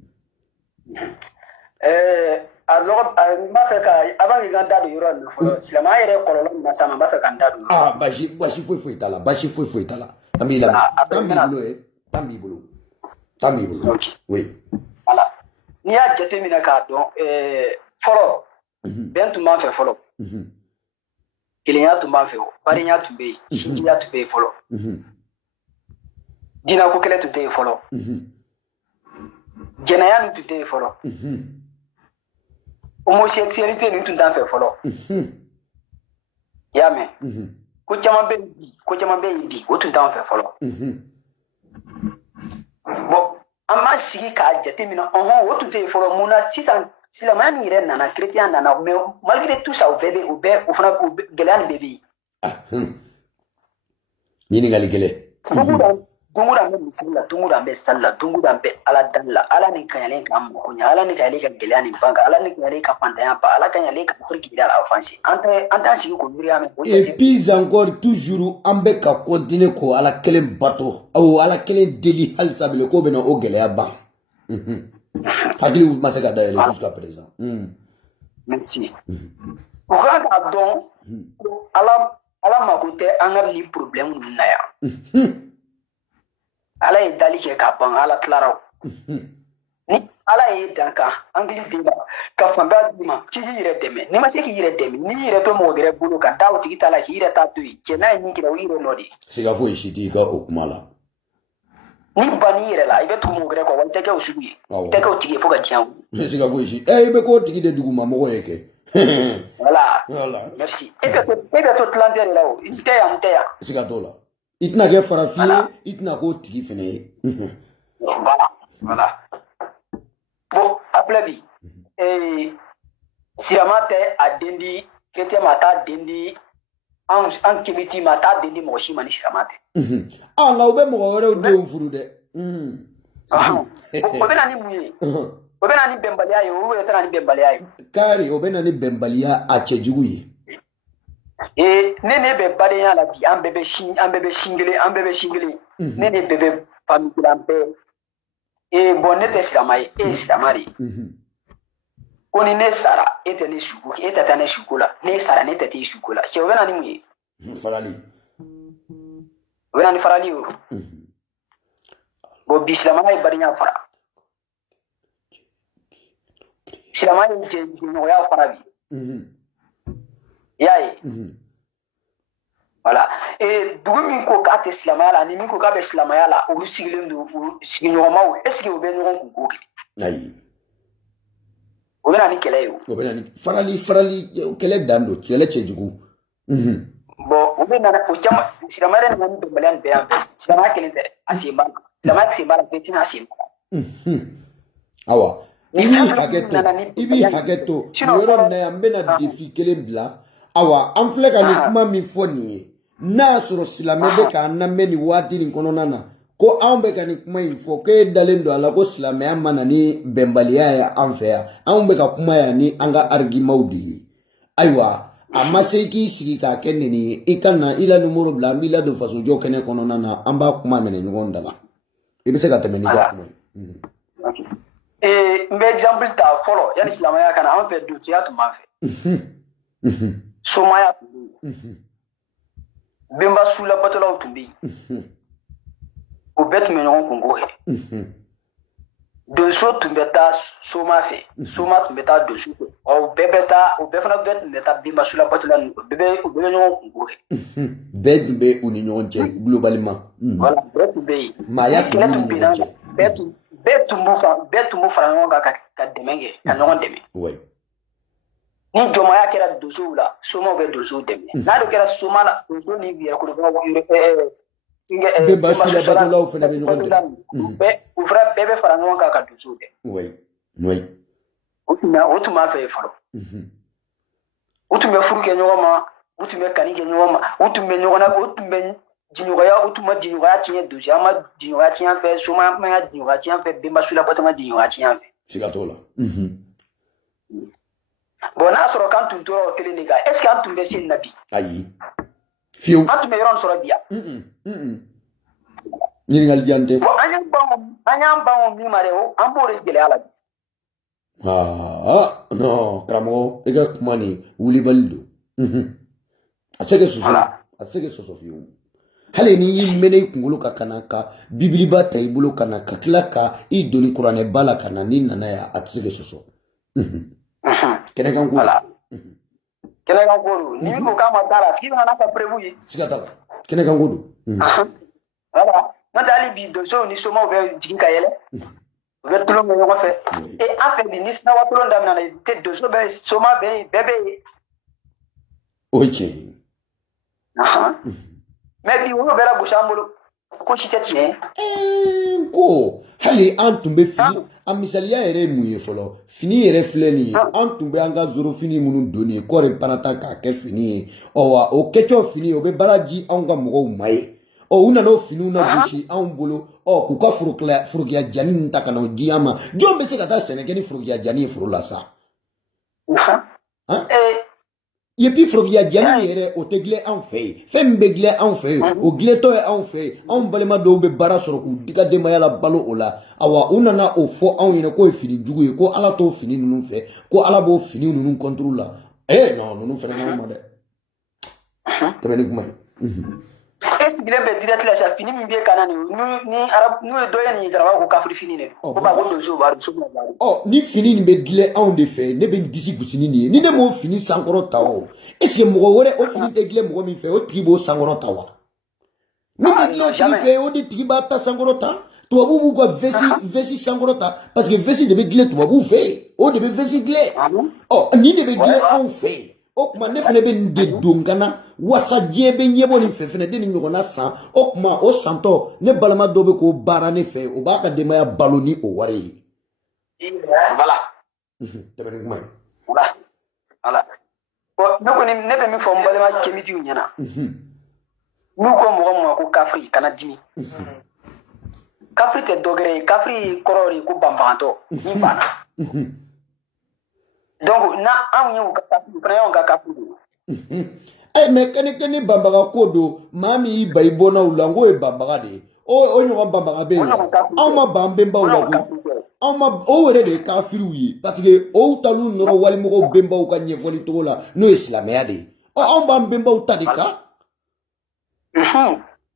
b'a fɛ ka avant que n ka da don yɔrɔ in na fɔlɔ silamɛya yɛrɛ kɔlɔlɔ min na s'a ma n b'a fɛ ka n da don basi foyi t'a la basi foyi t'a la an b'i lamɛn tan b'i bolo oui voilà n'i y'a jateminɛ k'a dɔn fɔlɔ bɛn tun b'an fɛ fɔlɔ kelenya tun b'an fɛ badenya tun bɛ yen sinjiya tun bɛ yen fɔlɔ diinako kɛlɛ tun tɛ yen fɔlɔ jɛnɛya nin tun tɛ yen fɔlɔ homosexualité nin tun t'an fɛ fɔlɔ i y'a mɛn ko caman bɛ yen bi o tun t'an fɛ fɔlɔ bon an b'a sigi k'a jateminɛ o tun tɛ yen fɔlɔ mun na sisan silamɛya nin yɛrɛ nana chrétien nana mais malgré tout ça o fana gɛlɛya nin bɛɛ bɛ yen ɲininkali gɛlɛn don o don an bɛ misiri la don o don an bɛ sali la don o don an bɛ ala dali la ala ni kanyalen k'an mako ɲɛ ala ni kanyalen ka gɛlɛya nin ban kan ala ni kanyalen ka fantanya ban ala kanyalen ka fɔli k'i da la avancer an t'an sigi k'o miiriya mɛn et puis encore toujours an bɛ ka continuer k'o ala kelen bato ala kelen deli halisa bile k'o bɛna o gɛlɛya ban hakili ma se ka dayɛlɛ jusqu'à présent merci o kan k'a dɔn ala mako tɛ an ka ni problème ninnu na yan ala ye dali kɛ k'a ban ala tilara ni ala ye dan kan hakili d'i ma ka fanba d'i ma k'i k'i yɛrɛ dɛmɛ n'i ma se k'i yɛrɛ dɛmɛ n'i yɛrɛ to mɔgɔ wɛrɛ bolo ka da o tigi ta la k'i yɛrɛ ta to yen cɛ n'a ye min kɛ o yɛrɛ nɔ de siga foyi si t'i ka o kuma la ni ban'i yɛrɛ la i bɛ tugu mɔgɔ wɛrɛ kɔ wa i tɛ kɛ o sugu ye i tɛ kɛ o tigi ye fo ka diɲɛ wuli siga foyi si i bɛ k'o tigi de duguma mɔgɔ ye kɛ voilà merci e bɛ to tilancɛ de la o n tɛ yan siga t'o la i tɛna kɛ farafin ye i tɛna k'o tigi fɛnɛ ye voilà bon après bi siramate a dendi kete mata dendi an kibiti mata dendi mo shi mani siramate nga ube mo wore de ufuru de obena ni muye obena ni bembalia yo ube tana ni bembalia yo kari obena ni bembalia achejugu ye nene be bade ya la bi an bebe shingile nene bebe famille ampe bon nete siramaye siramari koni ne sara ete ne shuku ete tane shukula ne sara ne tete shukula che obena ni muye farali obena ni farali yo bo bi siramari bari nya fara siramari je no ya fara bi yaye voilà dugu min ko ka te silamaya la ni min ko ka be silamaya la olu sigilen do sigiɲɔgɔnmaw est ce que o bɛ ɲɔgɔn kun ko kɛ ayi o bɛ na ni kɛlɛ ye o bɛ na ni farali kɛlɛ dan do kɛlɛ cɛjugu bon o bɛ na o caman silamaya yɛrɛ nana ni bɛnbaliya nin bɛɛ yan fɛ silamaya kelen tɛ dɛ a sen b'a la silamaya sen b'a la bɛɛ tɛna a sen b'a la awa i b'i hakɛ to yɔrɔ na yan n bɛna defi kelen bila awa an filɛ ka nin kuma min fɔ nin ye n'a sɔrɔ silamɛ bɛ k'an lamɛn nin waati nin kɔnɔna na ko anw bɛ ka nin kuma in fɔ k'e dalen don a la ko silamɛya mana ni bɛnbaliya ye an fɛ yan anw bɛ ka kuma yan ni an ka argument de ye ayiwa a ma se k'i sigi k'a kɛ nin ye i ka na i la numéro bila an b'i ladon fasojɔ kɛnɛ kɔnɔna na an b'a kuma minɛ ɲɔgɔn da la i bɛ se ka tɛmɛ n'i ka kuma ye n bɛ exemple ta fɔlɔ yanni silamɛya kana an fɛ donsoya tun b'an fɛ somaya tun bɛ yen benba sulabatolaw tun bɛ yen o bɛɛ tun bɛ ɲɔgɔn kun k'o kɛ donso tun bɛ taa soma fɛ soma tun bɛ taa donso fɛ o bɛɛ fana bɛɛ tun bɛ taa benba sulabatola ninnu o bɛɛ bɛ ɲɔgɔn kun k'o kɛ bɛɛ tun bɛ u ni ɲɔgɔn cɛ globalement voilà bɛɛ tun bɛ yen maaya tun b'u ni ɲɔgɔn cɛ bɛɛ tun b'u fara ɲɔgɔn kan ka dɛmɛ kɛ ka ɲɔgɔn dɛmɛ ni jɔnmaya kɛra donsow la somaw bɛ donsow dɛmɛ n'a dun kɛra soma la donso ni yɛrɛkɔrɔbaw benba sulabatolaw fana bɛ ɲɔgɔn dɛmɛ u fana bɛɛ bɛ fara ɲɔgɔn kan ka donsow dɛmɛ o tun b'a fɛ fɔlɔ u tun bɛ furu kɛ ɲɔgɔn ma u tun bɛ kani kɛ ɲɔgɔn ma u tun bɛ ɲɔgɔn na u tun bɛ jiɲɔgɔnya u tun ma jiɲɔgɔnya tiɲɛ donsoya ma jiɲɔgɔnya tiɲɛ fɛ soma ma jiɲɔgɔnya tiɲɛ fɛ benba sulabato ma jiɲɔgɔnya tiɲɛ fɛ siga t'o la bon n'a sɔrɔ k'an tun tora o kelen de kan est ce que an tun bɛ se nin na bi ayi fiyewu an tun bɛ yɔrɔ nin sɔrɔ bi yan ɲininkali jan tɛ bon an y'an ban o min ma dɛ an b'o de gɛlɛya la bi non karamɔgɔ i ka kuma nin wulibali don a tɛ se ka sɔsɔ fiyewu hali ni y'i mɛnɛ i kunkolo kan ka na ka bibiliba ta i bolo ka na ka tila ka i doni kuranɛba la ka na n'i nana yan a tɛ se ka sɔsɔ kɛnɛkan ko kɛnɛkan ko don ni ko k'a ma da la tigi bɛna n'a ka preuve ye siga t'a la kɛnɛkan ko don voilà n'o tɛ hali bi donsow ni somaw bɛ jigin ka yɛlɛ u bɛ tulon kɛ ɲɔgɔn fɛ an fɛ bi ni sinawa tulon daminɛna tɛ donso bɛ soma bɛ yen bɛɛ bɛ yen o ye tiɲɛ ye mais bi olu bɛɛ la gosi an bolo ko si tɛ tiɲɛ ye ko hali an tun bɛ fini a misaliya yɛrɛ ye mun ye fɔlɔ fini yɛrɛ filɛ nin ye an tun bɛ an ka zoro fini minnu don nin ye kɔɔri parata k'a kɛ fini ye wa o kɛcɔ fini o bɛ baara di anw ka mɔgɔw ma ye u nana o finiw na gosi anw bolo k'u ka forokiya jani ninnu ta ka na o di an ma jɔn bɛ se ka taa sɛnɛ kɛ ni forokiya jani ye foro la sa et puis forokiya jani yɛrɛ o tɛ dilan anw fɛ yen fɛn min bɛ dilan anw fɛ yen o dilantɔ ye anw fɛ yen anw balima dɔw bɛ baara sɔrɔ k'u di ka denbaya la balo o la awa u nana o fɔ anw ɲɛna k'o ye fini jugu ye ko ala t'o fini ninnu fɛ ko ala b'o fini ninnu kɔnturu la non ninnu fɛnɛ n'anw ma dɛ tɛmɛ ni kuma ye e sigilen bɛ direct la sa fini min bɛ kana nin n'u ye dɔ ye nin jarabaw ko kafiri fini de ko ba ko donso b'a donso b'a ni fini nin bɛ dilan anw de fɛ ne bɛ n disi gosi ni nin ye ni ne m'o fini sankɔrɔ ta o est ce que mɔgɔ wɛrɛ o fini tɛ dilan mɔgɔ min fɛ o tigi b'o sankɔrɔ ta wa ni bɛ dilan o tigi fɛ o de tigi b'a ta sankɔrɔ ta tubabuw b'u ka vesti sankɔrɔ ta parce que vesti de bɛ dilan tubabuw fɛ yen o de bɛ vesti dilan nin de bɛ dilan anw fɛ yen o kuma ne fana bɛ nin de don ka na wasa diɲɛ bɛ ɲɛbɔ nin fɛ fana de nin ɲɔgɔnna san o kuma o santɔ ne balima dɔ bɛ k'o baara ne fɛ o b'a ka denbaya balo ni o wari ye Voilà. Tɛmɛni kuma ye. Voilà. Bon, ne kɔni ne bɛ min fɔ n balima cɛmitiw ɲɛna. N'u ko mɔgɔ ma ko kafiri kana dimi. Kafiri tɛ dɔ wɛrɛ ye, kafiri kɔrɔ de ko banbagatɔ ni banna. Donc na anw ye u ka kafiri fana y'anw ka kafiri de. Mais kɛnɛ banbaga ko don maa min y'i ba i bɔnnaw la n k'o ye banbaga de ye. O ɲɔgɔn banbaga bɛ yen wa? Anw ma ban bɛnbaw la koyi. Anw ma o yɛrɛ de ye kafiriw ye parce que o talu nɔrɔ walimɔgɔw bɛnbaw ka ɲɛfɔli cogo la n'o ye silamɛya de ye. Anw b'an bɛnbaw ta de kan.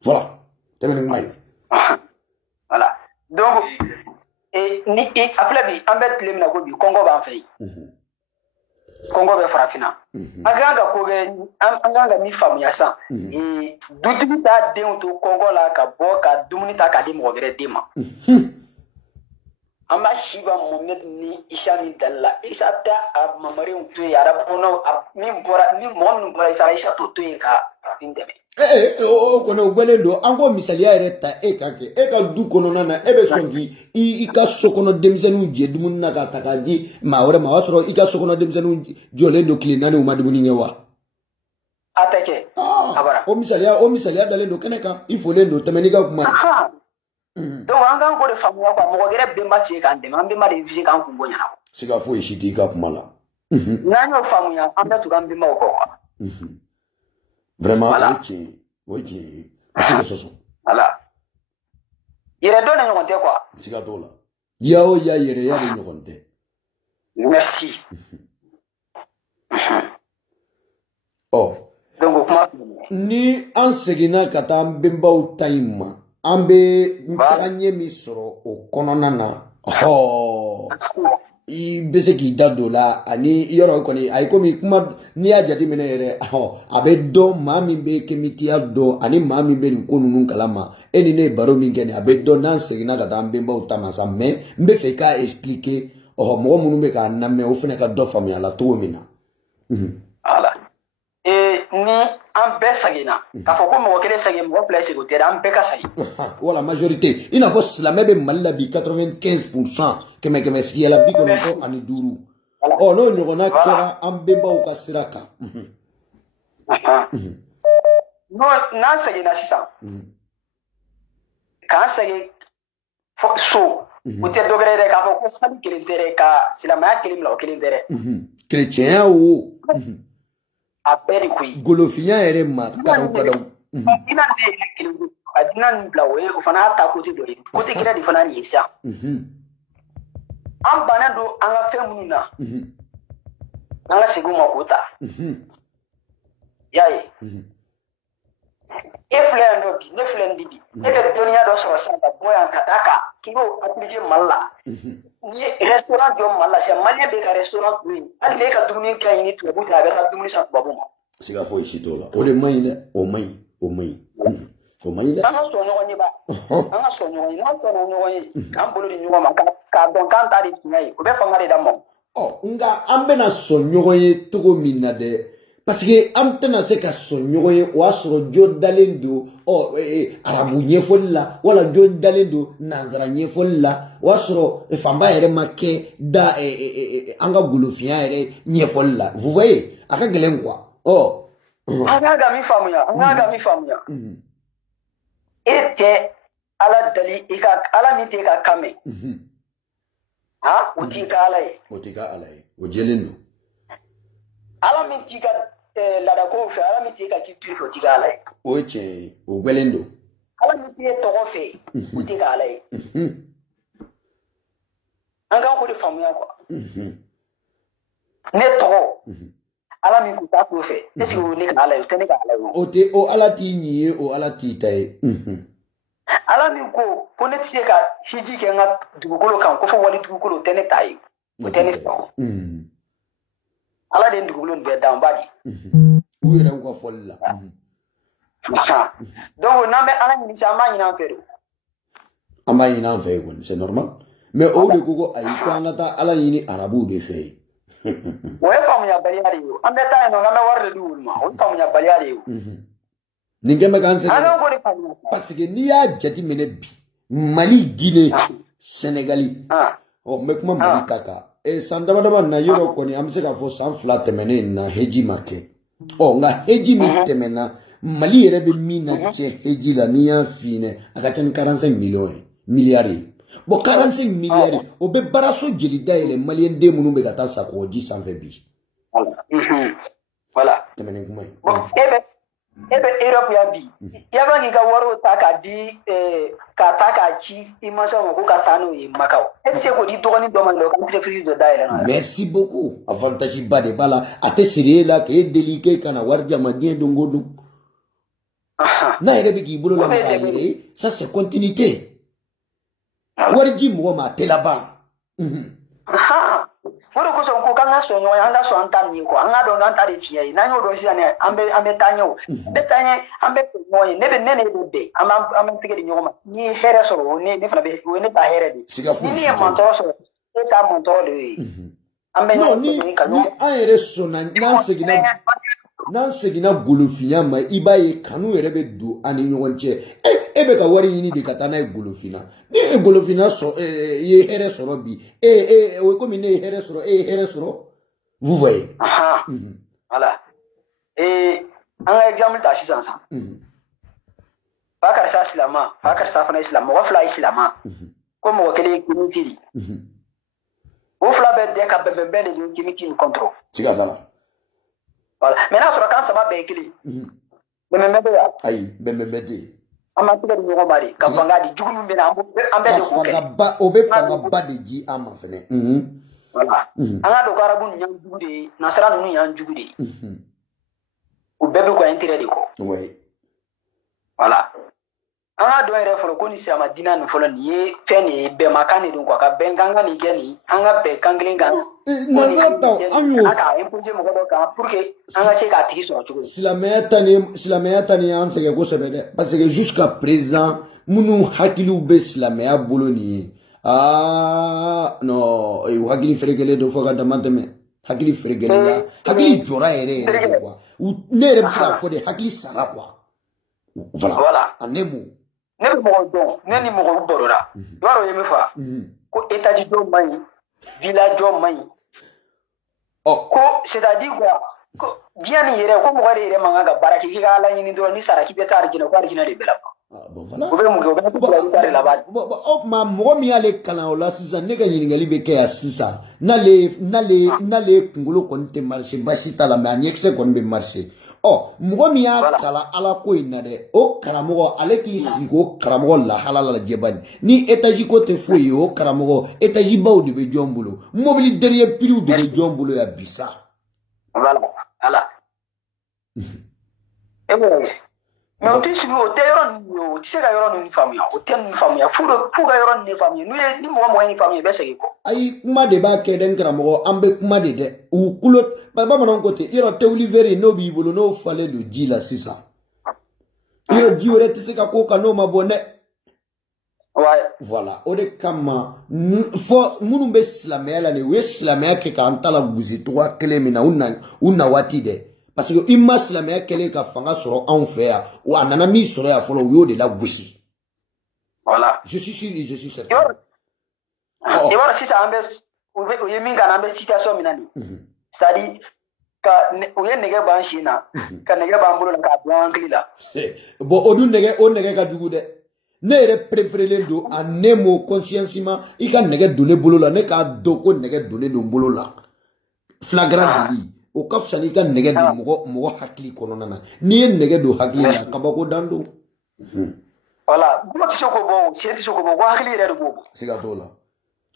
Voilà. Tɛmɛni kuma ye. Voilà. Donc ni a filɛ bi an bɛ tile min na ko bi kɔngɔ b'an fɛ yen. Kɔngɔ bɛ farafinna. An kan ka ko kɛ an kan ka min faamuya sisan. Dutigi t'a denw to kɔngɔ la ka bɔ ka dumuni ta k'a di mɔgɔ wɛrɛ den ma. An b'a Siba Mohamɛdi ni Isa ni Dalila. Isa tɛ a mamarenw to yen arabɔnnaw min bɔra ni mɔgɔ minnu bɔra Isa Isa t'o to yen ka farafin dɛmɛ. O kɔni o gwɛlen don an ko misaliya yɛrɛ ta e ka kɛ e ka du kɔnɔna na e bɛ sɔn k'i ka sokɔnɔ denmisɛnninw jɛ dumuni na k'a ta k'a di maa wɛrɛ ma o y'a sɔrɔ i ka sokɔnɔ denmisɛnninw jɔlen don tile naani u ma dumuni kɛ wa. A tɛ kɛ. O misaliya dalen don kɛnɛ kan i folen don tɛmɛ n'i ka kuma. Donc an kan k'o de faamuya quoi mɔgɔ wɛrɛ bɛnba tɛ se k'an dɛmɛ an bɛnba de bɛ se k'an kun bɔ ɲɛna. Siga foyi si t'i ka kuma la. N'an y'o faamuya an bɛ tugu an bɛnbaw kɔ quoi. Vraiment o ye tiɲɛ ye a se ka sɔsɔ. Voilà. Yɛrɛ dɔn de ɲɔgɔn tɛ quoi. Siga t'o la. Ya o ya yɛrɛya de ɲɔgɔn tɛ. Merci. Donc o kuma ni an seginna ka taa an bɛnbaw ta in ma an bɛ tagaɲɛ min sɔrɔ o kɔnɔna na i bɛ se k'i da don o la ani yɔrɔ kɔni a ye komi kuma n'i y'a jateminɛ yɛrɛ a bɛ dɔn maa min bɛ kɛmitiya dɔn ani maa min bɛ nin ko ninnu kalama e ni ne ye baro min kɛ nin a bɛ dɔn n'an seginna ka taa an bɛnbaw ta ma sa mais n bɛ fɛ i k'a expliquer mɔgɔ minnu bɛ k'a lamɛn o fana ka dɔ faamuya la cogo min na. Voilà. Ni an bɛɛ seginna k'a fɔ ko mɔgɔ kelen segin mɔgɔ fila segin o tɛ dɛ an bɛɛ ka segin. Voilà majorité i n'a fɔ silamɛ bɛ Mali la bi 95% kɛmɛ sigiya la 95. N'o ɲɔgɔnna kɛra an bɛnbaw ka sira kan. N'an seginna sisan k'an segin so o tɛ dɔ wɛrɛ dɛ k'a fɔ ko sali kelen tɛ dɛ ka silamɛya kelen bila o kelen tɛ dɛ. Chrétien o. A bɛɛ de koyi. Golofiya yɛrɛ ma kadaw. Diinɛ de ye kelen ye ka diinɛ nin bila o ye o fana y'a ta côté dɔ ye côté kelen de fana nin ye sisan. An bannen don an ka fɛn minnu na an ka segin o ma k'o ta. Y'a ye. E filɛ yan nɔ bi ne filɛ nin di bi e bɛ dɔnniya dɔ sɔrɔ sisan ka bɔ yan ka taa kan k'i b'o appliquer Mali la. N'i ye restaurant jɔ Mali la sisan maliyɛn bɛ ka restaurant to yen hali n'e ka dumuni ka ɲi ni tubabu ta a bɛ taa dumuni san tubabu ma. Siga foyi si t'o la o de man ɲi dɛ o man ɲi o man ɲi dɛ. An ka sɔn ɲɔgɔn ye ba an ka sɔn ɲɔgɔn ye n'an sɔnna ɲɔgɔn ye k'an bolo di ɲɔgɔn ma k'a dɔn k'an ta de tiɲɛ ye o bɛ fanga de d'a ma. Nka an bɛna sɔn ɲɔgɔn ye cogo min na dɛ parce que an tɛna se ka sɔn ɲɔgɔn ye o y'a sɔrɔ jo dalen don arabu ɲɛfɔli la wala jo dalen don nanzara ɲɛfɔli la o y'a sɔrɔ fanba yɛrɛ ma kɛ da an ka golofiya yɛrɛ ɲɛfɔli la vous voyez a ka gɛlɛn quoi. An kan ka min faamuya e tɛ ala dali i ka ala min tɛ ka kan mɛn o t'i ka ala ye. O t'i ka ala ye o jɛlen don. Ala min t'i ka laadakow fɛ ala min t'i ka culture fɛ o t'i ka ala ye. O ye tiɲɛ ye o gwɛlen don. Ala min t'i tɔgɔ fɛ o t'i ka ala ye. An kan k'o de faamuya quoi. Ne tɔgɔ ala min kun t'a t'o fɛ est-ce que o ne ka ala ye o tɛ ne ka ala ye. O tɛ o ala t'i ɲi ye o ala t'i ta ye. Ala min ko ne tɛ se ka hiji kɛ n ka dugukolo kan ko fɔ wali dugukolo o tɛ ne ta ye o tɛ ne fɛ. Ala de ye dugukolo nin bɛɛ dan ba di. U yɛrɛ y'u ka fɔli la. Donc n'an bɛ ala ɲini sisan an b'a ɲini an fɛ de. An b'a ɲini an fɛ yen kɔni c'est normal mais o de ko ayi ko an ka taa ala ɲini arabuw de fɛ yen. O ye faamuyabaliya de ye o an bɛ taa yen nɔ k'an bɛ wari de di olu ma o ye faamuyabaliya de ye o. Nin kɛmɛ k'an sɛgɛn. An kan k'o de faamuya. Parce que n'i y'a jateminɛ bi Mali Guinée Sénégali Oh, me kuma mali taka. San dama na yoro koni am se ka fo san fla temene na heji make. Oh, nga heji mi temena mali yere be mi na che heji la ni ya fine aka tan 45 milliards. Bon 45 milliards o be baraso jeli daile malien de munu be gata sa ko ji san fe bi. Voilà. Temene kuma. Bon, ebe Europe ya bi. Ya ba ngi ka waro taka di ka taka chi imasa mo ko ka tano e makao. Se ko di to ni do man do kan entreprise de daile na. Merci beaucoup. Avantage ba de bala ate siré là que délicat kana warja madien dongodu. Na ere bigi bolo la maire, ça c'est continuité. Warji mo ma telaba. Woro ko so ko kan so nyo anga so anta ni ko anga do anta de tie na nyo do si ane ambe tanyo be tanye ambe ko ne be nene do de am tige de nyoma ni here so ne fana be ne ta here de ni e montoro so e ta montoro de ambe no ni aere so na nansegina golofinya ma ibaye kanu yere be do ani nyonche ebe ka wari yini de katana golofina ni golofina so ye here so robi o ko mi ne here so vous voyez voilà un exemple ta six ans bakar sa islama bakar sa fana islam wa fla islama ko mo kele community o fla be de ka be de community in control tiga dala. Voilà. Maintenant, sur la canne, ça va bien équilibré. Aïe, bembede. Ama tiga di nyoko bari. Kapanga di jugu mbena ambe de kuke. Obe fanga ba de ji ama fene. Voilà. Anga do karabu nyang jugu de, nasara nunu nyang jugu de. Ou bebe ko intérêt de ko. Oui. Voilà. Anga do ere folo ko ni sama dina no folo ni feni be makani dun ko ka benganga ni geni anga be kanglinga. Na zata anyo. Aka imposer mo ko ka pour que anga se ka tigi so chugo. Silamaya tani anse ke ko sebede parce que jusqu'à présent munu hakilu be silamaya boloni. Ah no, e hakili fregele do foga damanteme. Hakili fregele la. Hakili jora ere quoi. Ou ne re bisa fo de hakili sara quoi. Voilà. Anemu. Ne be mo don, ne ni mo borora. Waro yemi fa. Ko état do mai, village do mai. Oh. Ko c'est-à-dire quoi? Ko diani yere ko mo gare yere manga ga baraki ki ala yini do ni sara ki be tar jina ko arjina de bela. Ah bon voilà. Ko be mo go ko la tare la ba. Oh ma mo mi ale kana ola sisa ne ga yini ngali be ke ya sisa. Nale kungulo konte marché basita la ma nyekse kon be marché. Oh, mgomi ya kala ala ko inade o karamogo ale ki sigo karamogo la halala la jebani ni etaji ko te foyi o karamogo etaji baw de be jombulo mobili derrière pilu de be jombulo ya bisa voilà ala mais on tisse o te yoro ni o tisse ga yoro ni famia o te ni famia fudo ga yoro ni famia ni mo ni famia be segi ko ayi kuma de ba ke den karamogo ambe kuma de u kulot baba manon kote yoro te oliveri no bi bolo no fale do ji la sisa yoro ji ore tisse ka ko ka no mabone voilà o de kama fo munu be islamia la ne we islamia ke ka antala buzi to wa kele mina unna wati de parce que imma islamia kele ka fanga soro en fait ou anana mi soro ya folo yo de la busi voilà je suis certain et voilà si ça ambe o yemi ngana ambe situation minani c'est-à-dire ka o ye nege ban shina ka nege ban bolo ka bon klila bon odu nege ka jugu de ne re préférer do anemo consciencement I ka nege donner bolo la ne ka do ko nege donner do bolo la flagrant délit o ka fsani ka nege do mo hakili konona na ni ye nege do hakili na kabako dando voilà mo ti soko bon si ti soko bon hakili re do bobo siga tola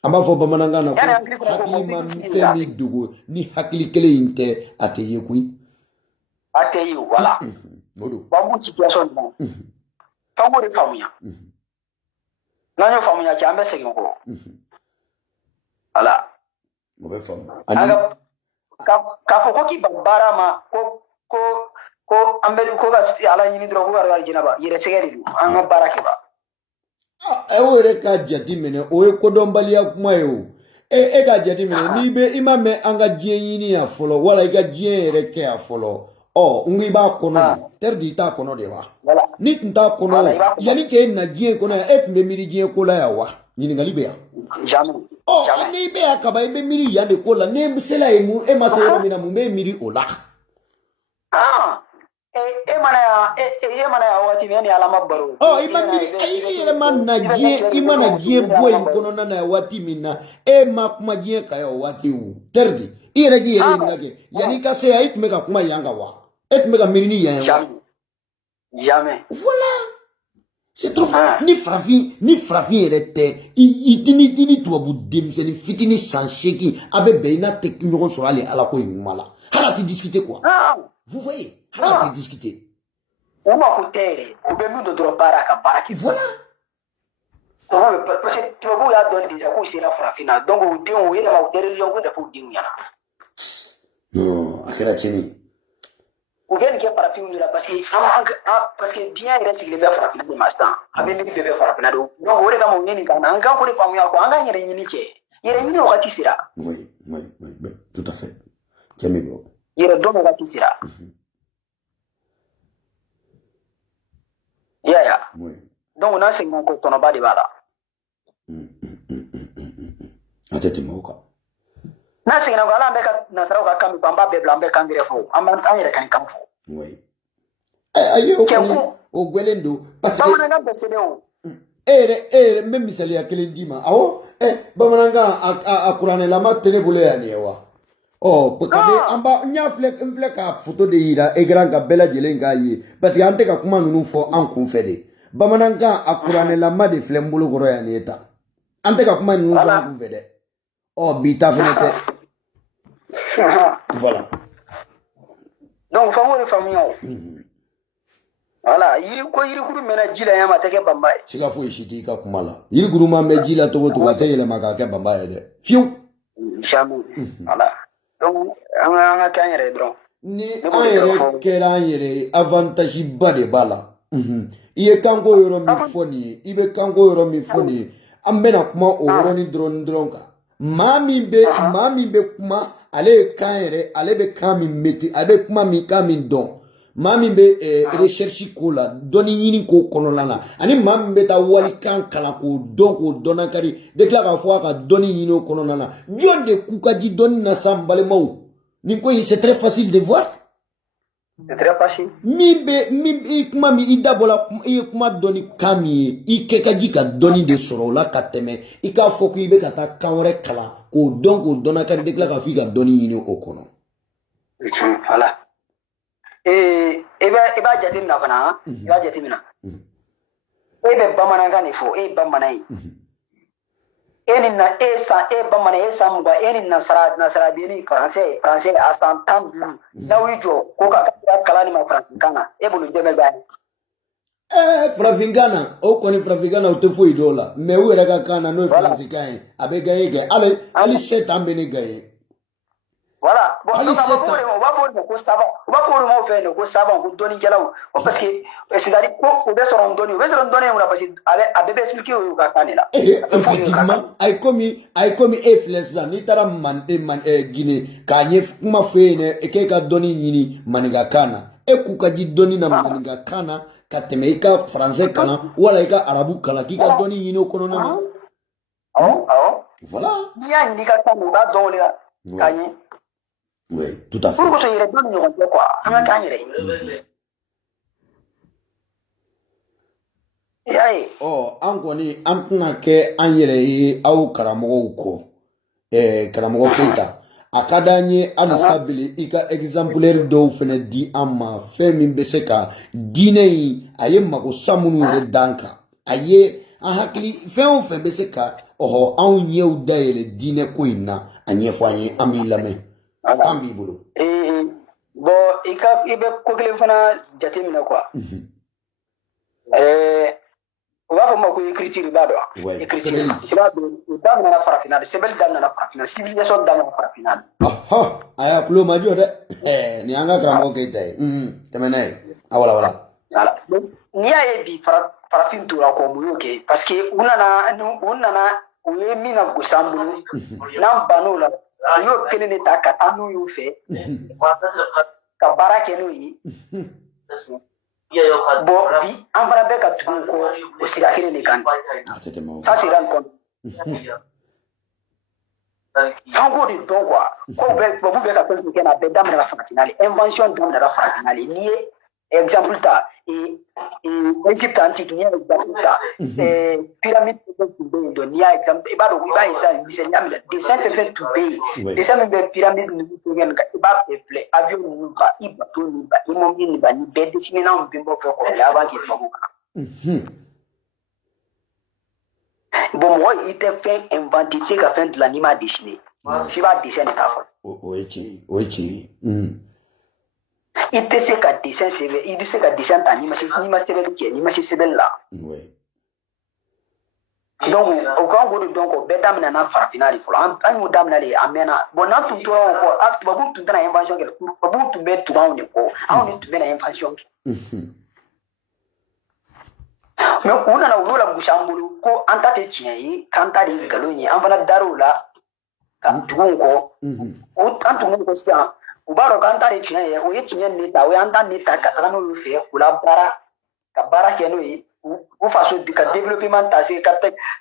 amba fo bamananga na hakili ma femi dugo ni hakili kele inte ateye kui ateye voilà modo ba mu situation bon tango de famuya nanyo famuya ci ambe segi ko voilà mo be famu ka fo ko ki babara ma ko ambe ko ga ala yini dro ko ga jina ba yere segeri du anga baraki ba o re ka jadi mene o e kodombali ya kuma yo e ka jadi mene ni be imame anga jiyini ya folo wala ga jiyere ke ya folo oh ngi ba kono terdi ta kono de wa ni nta kono yani ke na jiye kono e tmbe miri jiye kola ya wa ni ngali be ya jamais Oh, ni be akaba be miri ya de ko la ne sela e mu e ma se mina mu be miri ola. Mana ya wati ni alama baro. Oh, ima miri ai ere man na jie ima na jie boy kono na wati mina e ma kuma jie ka yo wati u terdi ire ji ere mina ke yani ka se ai kumeka kuma yanga wa et mega miri ni ya Jamais. Voilà. C'est trop fort. Ni frafi erete. Itini tuabu demse ni fitini sansheki. Abe beina tekniko sur aller à la ko mala. Hala ti discuter quoi? Vous voyez? Hala ti discuter. Uma kutere. Ubemu do dropara ka baraki. Voilà. Parce que tu vas donner déjà ko sera frafina. Donc o de o ira ma o tere lion ko da fu dimu yana. Non, akira cheni. Ou bien qu'il y a parapluie parce que bien il reste qu'il est frappé de mastan avec les bébés frappé donc on est comme on est quand on quand on est famille quoi on gagne rien ni che il y a une wakati sira Oui, tout à fait. Jamais bon. Il y a deux wakati sira ya Oui. donc on a c'est mon coton bas de bala Atete moka. Na singina ko ala mbeka nasara ka kambi bamba bebla mbeka ngire fo amba anyere kan kamfo Oui. Ayo ko o gwelendo parce que bamananga besede o ere même misali ya kelendima awo bamananga akurane la matene bule ya newa oh pokade amba nya flek ka photo de ira e granga bela jelenga yi parce que ante ka kuma nunu fo an kun fede bamananga akurane la ma de flembulu goro ya neta ante ka kuma nunu an kun fede oh bita fenete voilà donc famille voilà yiri kuru mena jila ya mateke bambaye siga fo ishiti ka kumala yiri kuru ma me jila to wate yele maka ke bambaye de fiu jamu voilà donc anga kanyere dron ni ayere kera yere avantage bade bala iye kango yoro mi foni ibe kango yoro mi foni ambena kuma oro ni dron ka mami be kuma ale kanyere ale be kami meti abe kuma mi kami don mami be recherche ko la doni yini ko kololana ani mami be ta wali kan kala ko dona kari de kla ka fo ka doni yini ko kololana jonde ku ka di doni na sambale mau ni ko c'est très facile de voir c'est très facile mi kuma mi idabola i kuma doni kami i ke ka di ka doni de soro la ka teme i ka fo ku ibe ka ta kanwre kala ko dona kari de kla ka fi ka doni yini o kono voilà eba jati mina fana eba jati mina ebe bamananga ni fo bamanai na bamana sa mugwa nasara bini français à 100 ans na wijo ko ka kala ni ma francana bulu deme ba Francana o koni Francana o te fo idola me u era ka kana no français kai abe gaye ge ali set ambeni gaye voilà bon on va pour ko saba on va pour mo fait ko saba ko doni gelaw parce que c'est-à-dire ko be soron doni on a parce que abe expliquer o ka kanela effectivement ay komi influence ni tara man Guinée ka nye kuma fe ne e ke ka doni yini maniga kana e ku ka di doni na maniga kana ka teme ka français kana wala ka arabu kala ki ka doni yini ko no na voilà ni ya ni ka kana ba don le kanye. Oui, tout à fait. Pour que ça irait bien, on va quoi. On va gagner. Oh, angoni ampuna ke anyere au karamogo ko. Karamogo Keita. Akadanye anisabili ika exemplaire do fene di amma femi beseka dine aye mako samunu re danka. Aye ahakli fe beseka oho anye udayele dine koina anye fo anye amilame. Tambi bolo. Bon, ibe kokele fana jatemina quoi. On va voir quoi écriture bado. Écriture. Dame na farafina, sebel dame na farafina, civilisation dame na farafina. Aha, aya kulo majo de. Ni anga Karamogo Keita. Temene. Awala wala. Voilà. Ni ya bi farafin tura ko muyoke parce que unana uye mina gusambulu na banola yo kelene ta katanu yo fe ka barake no yi bo bi ambara be ka tun ko o sira kelene kan ça c'est ran kon Tango de don quoi. Ko be babu be ka fɛn kɛ na bɛɛ daminɛ la farafinale invention daminɛ la farafinale ni ye exemple ta Egypte antique ni ye exemple ta pyramide tun bɛ yen dɔn n'i y'a exemple i b'a dɔn i b'a ye sisan misɛnniya min na dessin fɛn tun bɛ yen dessin min bɛ pyramide ninnu fɛnkɛ nin kan i b'a bɛɛ filɛ avion ninnu ba i bateau ninnu ba i mobili ninnu ba ni bɛɛ dessiné na anw bɛnbaw fɛ kɔrɔlen avant que tubabuw kana. Bon mɔgɔ i tɛ fɛn inventé i tɛ se ka fɛn dilan n'i m'a dessiné f'i b'a dessin de k'a fɔ. O ye tiɲɛ ye. I tɛ se ka dessin sɛbɛn i bɛ se ka dessin ta n'i ma sɛbɛnni kɛ n'i ma se sɛbɛnni la. Donc o kan k'o de dɔn ko bɛɛ daminɛna farafinna de fɔlɔ an y'o daminɛ de a mɛnna bon n'an tun tora o kɔ tubabuw tun tɛna invention kɛ tubabuw tun bɛ tugu anw de kɔ anw de tun bɛna invention kɛ. Mais u nana u y'o la gosi an bolo ko an ta tɛ tiɲɛ ye k'an ta de ye nkalon ye an fana dar'o la ka tugu u kɔ an tugu ko sisan u b'a dɔn k'an ta de ye tiɲɛ ye o ye tiɲɛ ne ta o ye an ta ne ta ka taga n'olu fɛ u la baara ka baara kɛ n'o ye u faso ka développement ta se ka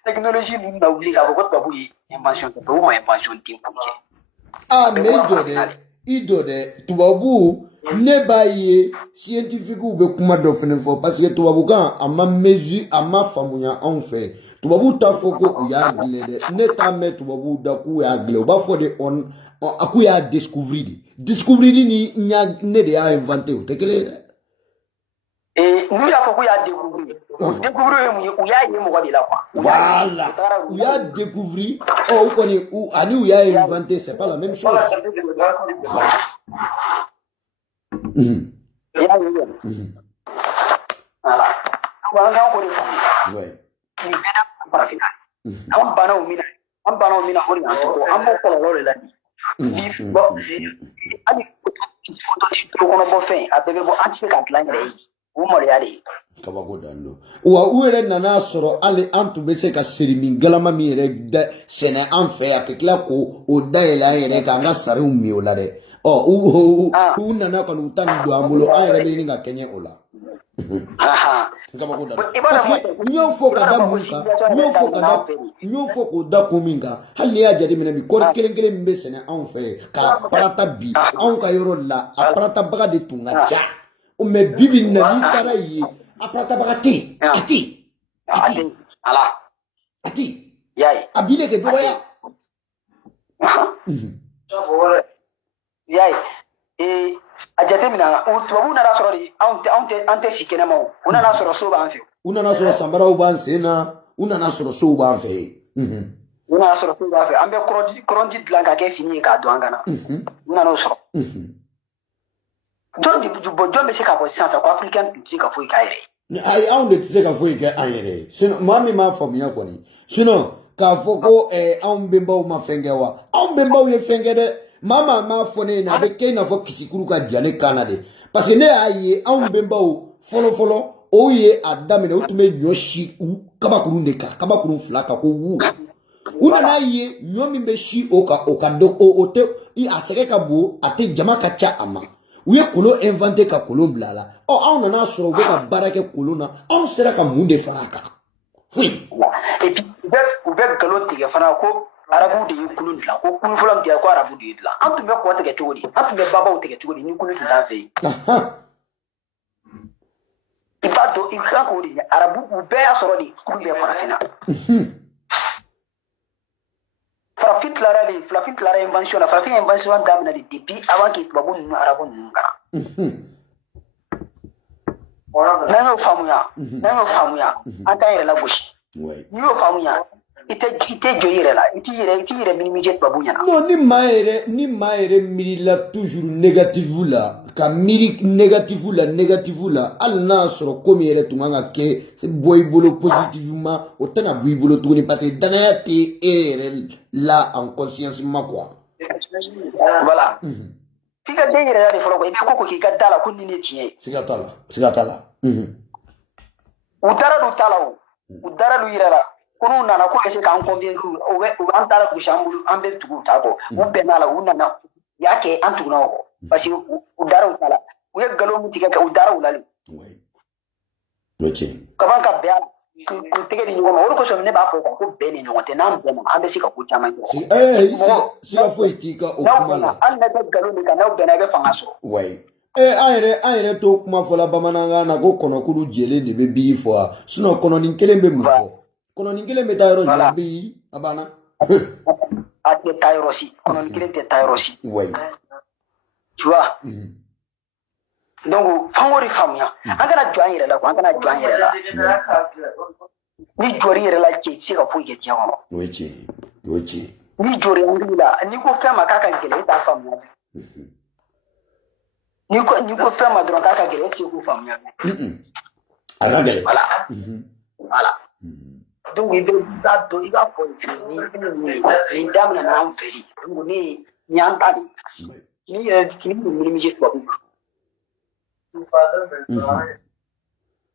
technologie ninnu na wuli k'a fɔ ko tubabu ye invention kɛ tubabu ma invention den kun kɛ. Mais i jɔ dɛ tubabu ne b'a ye scientifique bɛ kuma dɔ fɛnɛ fɔ parce que tubabukan a ma mesure a ma faamuya anw fɛ tubabu t'a fɔ ko u y'a dilan dɛ ne t'a mɛn tubabu da k'u y'a dilan u b'a fɔ de a k'u y'a découvrir ni ne de y'a inventé o tɛ kelen ye dɛ. N'u y'a fɔ k'u y'a découvrir découvrir ye mun ye u y'a ye mɔgɔ de la quoi. Voilà u y'a découvrir o kɔni ani u y'a inventé c'est pas la même chose. Voilà. An k'o de faamu. Nin bɛɛ daminɛ farafinna. An banna o min na o de y'an tɔgɔ an b'o kɔlɔlɔ de la bi. Hali kɔnɔbɔ fɛn a bɛɛ bɛ bɔ an tɛ se ka dilan yɛrɛ ye o maloya de ye. Kabako dan don wa u yɛrɛ nana sɔrɔ hali an tun bɛ se ka sirimin galama min yɛrɛ sɛnɛ an fɛ yan ka tila k'o dayɛlɛ an yɛrɛ k'an ka sariw min o la dɛ u nana ka n'u ta nin don an bolo an yɛrɛ bɛ ɲini ka kɛɲɛ o la. Kabako dan don parce que n y'o fɔ ka da mun kan n y'o fɔ k'o da kun min kan hali n'i y'a jateminɛ bi kɔɔri kelen kelen min bɛ sɛnɛ anw fɛ k'a parata bi anw ka yɔrɔ la a paratabaga de tun ka ca mais bibi na n'i taara yen a paratabaga tɛ yen a tɛ yen a b'i le kɛ dɔgɔya. Y'a ye a jateminɛ tubabuw nana sɔrɔ de an tɛ si kɛnɛma o u nana sɔrɔ so b'an fɛ. U nana sɔrɔ samaraw b'an sen na u nana sɔrɔ sow b'an fɛ yen. U nana sɔrɔ sow b'an fɛ an bɛ kɔrɔnti dilan ka kɛ fini ye k'a don an kana u nana o sɔrɔ. Jɔn bɛ se ka bɔ sisan ko africain tun tɛ se ka foyi k'a yɛrɛ ye. Ayi anw de tɛ se ka foyi kɛ an yɛrɛ ye sinon maa min m'a faamuya kɔni sinon k'a fɔ ko anw bɛnbaw ma fɛn kɛ wa anw bɛnbaw ye fɛn kɛ dɛ maa m'a fɔ ne ɲɛna a bɛ kɛ i n'a fɔ kisikuru ka jan ne kan na de parce que ne y'a ye anw bɛnbaw fɔlɔ o ye a daminɛ u tun bɛ ɲɔ si kabakurun de kan kabakurun fila kan ko wu u nana ye ɲɔ min bɛ si o kan o ka dɔn o tɛ a sɛgɛ ka bon a tɛ jama ka ca a ma. U ye kolon inventé ka kolon bila la anw nana sɔrɔ u bɛ ka baara kɛ kolon na anw sera ka mun de fara a kan foyi. Et puis u bɛ nkalon tigɛ fana ko arabuw de ye kulu dilan ko kulu fɔlɔ min tigɛ ko arabu de ye dilan an tun bɛ kɔ tigɛ cogo di an tun bɛ babaw tigɛ cogo di ni kulu tun t'an fɛ yen. I b'a dɔn i kan k'o de ɲɛ arabu u bɛɛ y'a sɔrɔ de kulu bɛ farafinna. Farafin tilara invention na farafin invention daminɛ de depuis avant que tubabu ninnu arabu ninnu kana. N'an y'o faamuya an t'an yɛrɛ lagosi n'i y'o faamuya i tɛ jɔ i yɛrɛ la i t'i yɛrɛ minimiser tubabu ɲɛna. Non ni maa yɛrɛ miirila toujours négatif la ka miiri négatif la hali n'a sɔrɔ ko min yɛrɛ tun kan ka kɛ bɔ i bolo positivement o tɛna bɔ i bolo tuguni parce que danaya tɛ e yɛrɛ la en conscience ma quoi. Voilà. F'i ka den yɛrɛ la de fɔlɔ quoi i bɛ ko k'i ka da la ko nin de ye tiɲɛ ye. Siga t'a la. U taara l'u ta la o u dara l'u yɛrɛ la. Ko n'u nana ko bɛ se k'an convaincre u bɛ an taara gosi an bolo an bɛ tugu u ta kɔ u bɛnna la u nana u y'a kɛ an tuguna o kɔ parce que u dara u ta la u ye nkalon min tigɛ u dara u la de. Kaban ka bɛn a la tege di ɲɔgɔn ma o de kosɔn ne b'a fɔ ko bɛn ni ɲɔgɔn tɛ n'an bɛnna an bɛ se ka ko caman kɛ siga foyi t'i ka o kuma la hali n'a bɛ nkalon min kan n'aw bɛnna i bɛ fanga sɔrɔ wayi an yɛrɛ to kuma fɔla bamanankan na ko kɔnɔkulu jɛlen de bɛ bi fɔ wa kɔnɔnin kelen bɛ mun fɔ kɔnɔnin kelen bɛ taa yɔrɔ jumɛn bi a banna a tɛ taa yɔrɔ si kɔnɔnin kelen tɛ taa yɔrɔ si wayi tu vois donc f'an k'o de faamuya an kana jɔ an yɛrɛ la an kana jɔ an yɛrɛ la ni jɔr'i yɛrɛ la cɛ i tɛ se ka foyi kɛ diɲɛ kɔnɔ o ye tiɲɛ ni jɔr'i hakili la n'i ko fɛn ma k'a ka gɛlɛn e t'a faamuya n'i ko fɛn ma dɔrɔn k'a ka gɛlɛn e tɛ se k'o faamuya a ka gɛlɛn voilà donc i b'a dɔn i b'a fɔ nin daminɛna an fɛ de donc ni y'an ta de ye n'i yɛrɛ k'i bɛ minimiser tubabu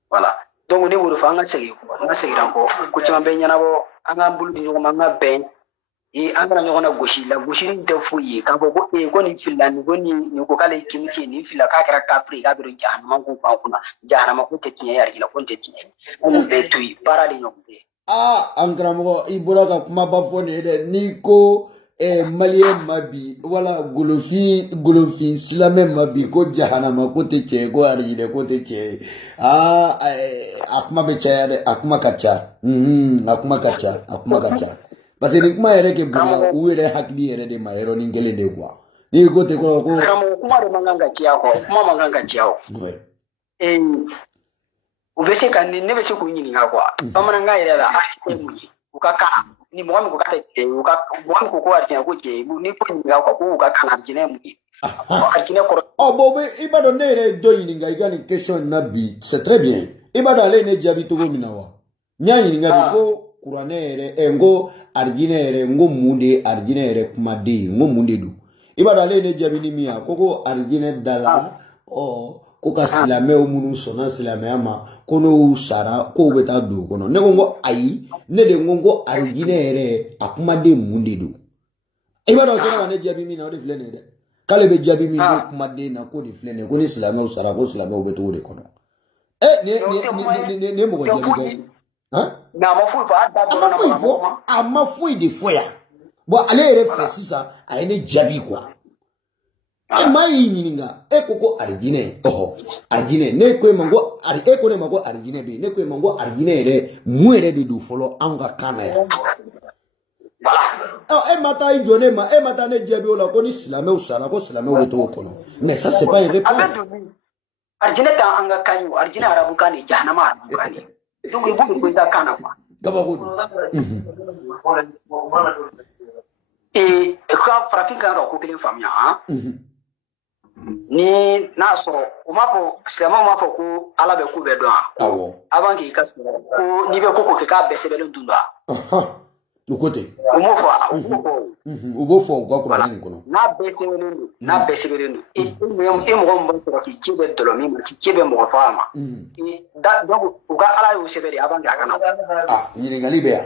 voilà donc ne b'o de fɔ an ka segin an kɔ ko caman bɛ ɲɛnabɔ an k'an bolo di ɲɔgɔn ma an ka bɛn an kana ɲɔgɔn na gosi la gosili tɛ foyi ye k'a fɔ ko ko nin filila nin ko nin ko k'ale kimiti ye nin filila k'a kɛra kafiri k'a bɛ don jahanama ko ban kunna jahanama ko tɛ tiɲɛ ye arijinɛ ko tɛ tiɲɛ ye an bɛɛ to yen baara de ɲɔgɔn tɛ an karamɔgɔ i bɔra ka kumaba fɔ nin ye dɛ n'i ko maliyɛn ma bi wala golofin silamɛ ma bi ko jahanama ko tɛ tiɲɛ ye ko arijinɛ ko tɛ tiɲɛ ye a kuma bɛ caya dɛ a kuma ka ca a kuma ka ca parce que ni kuma yɛrɛ kɛ bonya u yɛrɛ hakili yɛrɛ de ma yɔrɔnin kelen de quoi n'i ko ten kɔrɔ ko karamɔgɔ kuma de man kan ka caya kɔ kuma man kan ka caya o u bɛ se ka ne bɛ se k'u ɲininka quoi bamanankan yɛrɛ la a ye mun ye u ka kan ni mɔgɔ min ko k'a tɛ tiɲɛ ye mɔgɔ min ko arijinɛ ko tiɲɛ ye ni ko ɲininka quoi ko u ka kan arijinɛ ye mun ye arijinɛ kɔrɔ bon i b'a dɔn ne yɛrɛ ye dɔ ɲininka i ka nin question in na bi c'est très bien i b'a dɔn ale ye ne jaabi cogo min na wa n y'a ɲininka de ko kuranɛ yɛrɛ n ko arijinɛ yɛrɛ n ko mun de ye arijinɛ yɛrɛ kumaden ye n ko mun de don i b'a dɔn ale ye ne jaabi ni min ye ko arijinɛ da la ko ka silamɛw minnu sɔnna silamɛya ma ko n'u sara k'o bɛ taa don o kɔnɔ ne ko n ko ayi ne de ko n ko arijinɛ yɛrɛ a kumaden mun de don i b'a dɔn sera ka ne jaabi min na o de filɛ nin ye dɛ k'ale bɛ jaabi min ko kumaden na ko de filɛ nin ye ko ni silamɛw sara ko silamɛw bɛ t'o de kɔnɔ nin ye mɔgɔ jaabi dɛ a ma foyi de fɔ yan bon ale yɛrɛ fɛ sisan a ye ne jaabi quoi maa y'i ɲininka e ko arijinɛ arijinɛ ne ko e ma ko e ko ne ma ko arijinɛ bɛ yen ne ko e ma ko arijinɛ yɛrɛ mun yɛrɛ de don fɔlɔ anw ka kan na yan e ma taa i jɔ ne ma e ma taa ne jaabi o la ko ni silamɛw sara ko silamɛw bɛ t'o kɔnɔ mais ça c'est pas une réponse arijinɛ t'an an ka kan ye o arijinɛ arabukan de jahanama arabukan de donc i b'o de i ka kan na quoi kabako don ka farafin kan ka ko kelen faamuya ni n'a sɔrɔ u m'a fɔ silamɛw m'a fɔ ko ala bɛ ko bɛɛ dɔn wa avant k'i ka sɔrɔ ko n'i bɛ ko kɛ k'a bɛɛ sɛbɛnlen dun wa u ko ten u m'o fɔ u b'o fɔ u ka kuranɛ nin kɔnɔ n'a bɛɛ sɛbɛnlen don e mɔgɔ min b'a sɔrɔ k'i ci bɛ dɔlɔ min ma k'i ci bɛ mɔgɔ faga ma donc u ka ala y'o sɛbɛn de avant k'a kana ɲininkali bɛ yan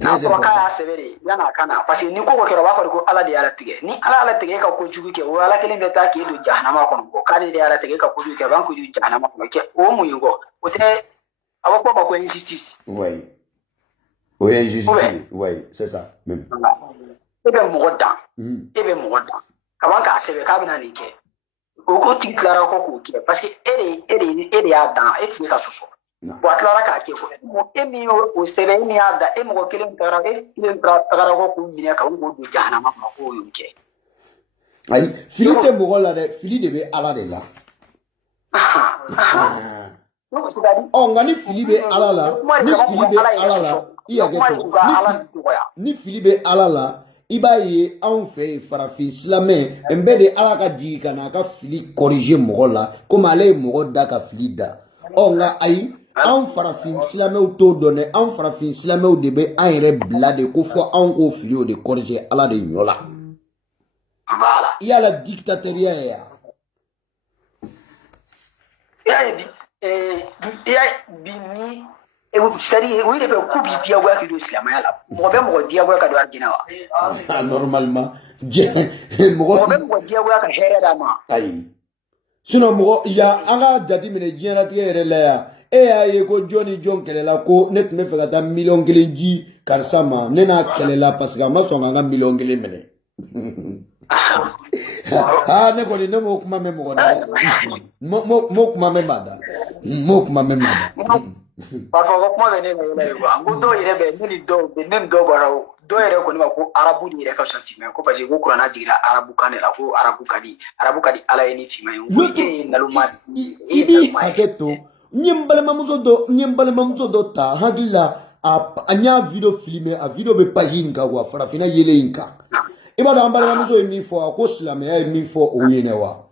n'a fɔra k'a y'a sɛbɛn de yan'a kana parce que ni ko kɛra u b'a fɔ ko ala de y'ala tigɛ ni ala tigɛ e ka kojugu kɛ o ala kelen bɛ taa k'e don jahanama kɔnɔ kɔ k'ale de y'ala tigɛ e ka kojugu kɛ a b'an kojugu jahanama kɔnɔ kɛ o mun ye kɔ o tɛ a b'a fɔ ma ko injustice o ye injustice oui c'est ça même e bɛ mɔgɔ dan ka ban k'a sɛbɛn k'a bɛna nin kɛ o tigi tilara kɔ k'o kɛ parce que e de y'a dan e tɛ se ka sɔsɔ wa a tilara k'a kɛ e min y'o sɛbɛn e min y'a da e mɔgɔ kelen tagara kɔ k'u minɛ ka k'o don jahanama kɔnɔ k'o y'o kɛ ayi fili tɛ mɔgɔ la dɛ fili de bɛ ala de la nka ni fili bɛ ala la ni fili bɛ ala la i b'a ye anw fɛ yen farafin silamɛ n bɛɛ de ala ka jigin ka na a ka fili corriger mɔgɔ la komi ale ye mɔgɔ da ka fili da nka ayi anw farafin silamɛw t'o dɔn dɛ anw farafin silamɛw de bɛ an yɛrɛ bila de ko fɔ anw k'o fili o de corriger ala de ɲɔ la i y'a la dictatoriya ye yan bi ni c'est-à-dire o de bɛ ku b'i diyagoya k'i don silamɛya la mɔgɔ bɛ mɔgɔ diyagoya ka don arijinɛ wa normalement mɔgɔ bɛ mɔgɔ diyagoya ka hɛrɛ d'a ma ayi sinon mɔgɔ ya an ka jateminɛ diɲɛlatigɛ yɛrɛ la yan e y'a ye ko Johnny John kɛlɛla ko ne tun bɛ fɛ ka taa miliyɔn 1 ji karisa ma ne n'a kɛlɛla parce que a ma sɔn ka n ka miliyɔn 1 minɛ ne kɔni ne m'o kuma mɛn mɔgɔ da m'o kuma mɛn maa da m'o kuma mɛn maa da parfois ko kuma bɛ ne la ye quoi n ko dɔw yɛrɛ bɛ ne ni dɔw bɔra dɔw yɛrɛ kɔni ma ko arabu de yɛrɛ ka fisa finman ko parce que ko kuranna jigira arabu kan de la ko arabu ka di ala ye ni finman ye n ko e ye naloma i b'i hakɛ to n ye n balimamuso dɔ ta hakili la an y'a video filmer a video bɛ page in kan quoi farafinna yelen in kan i b'a dɔn an balimamuso ye min fɔ ko silamɛya ye min fɔ o ɲɛna wa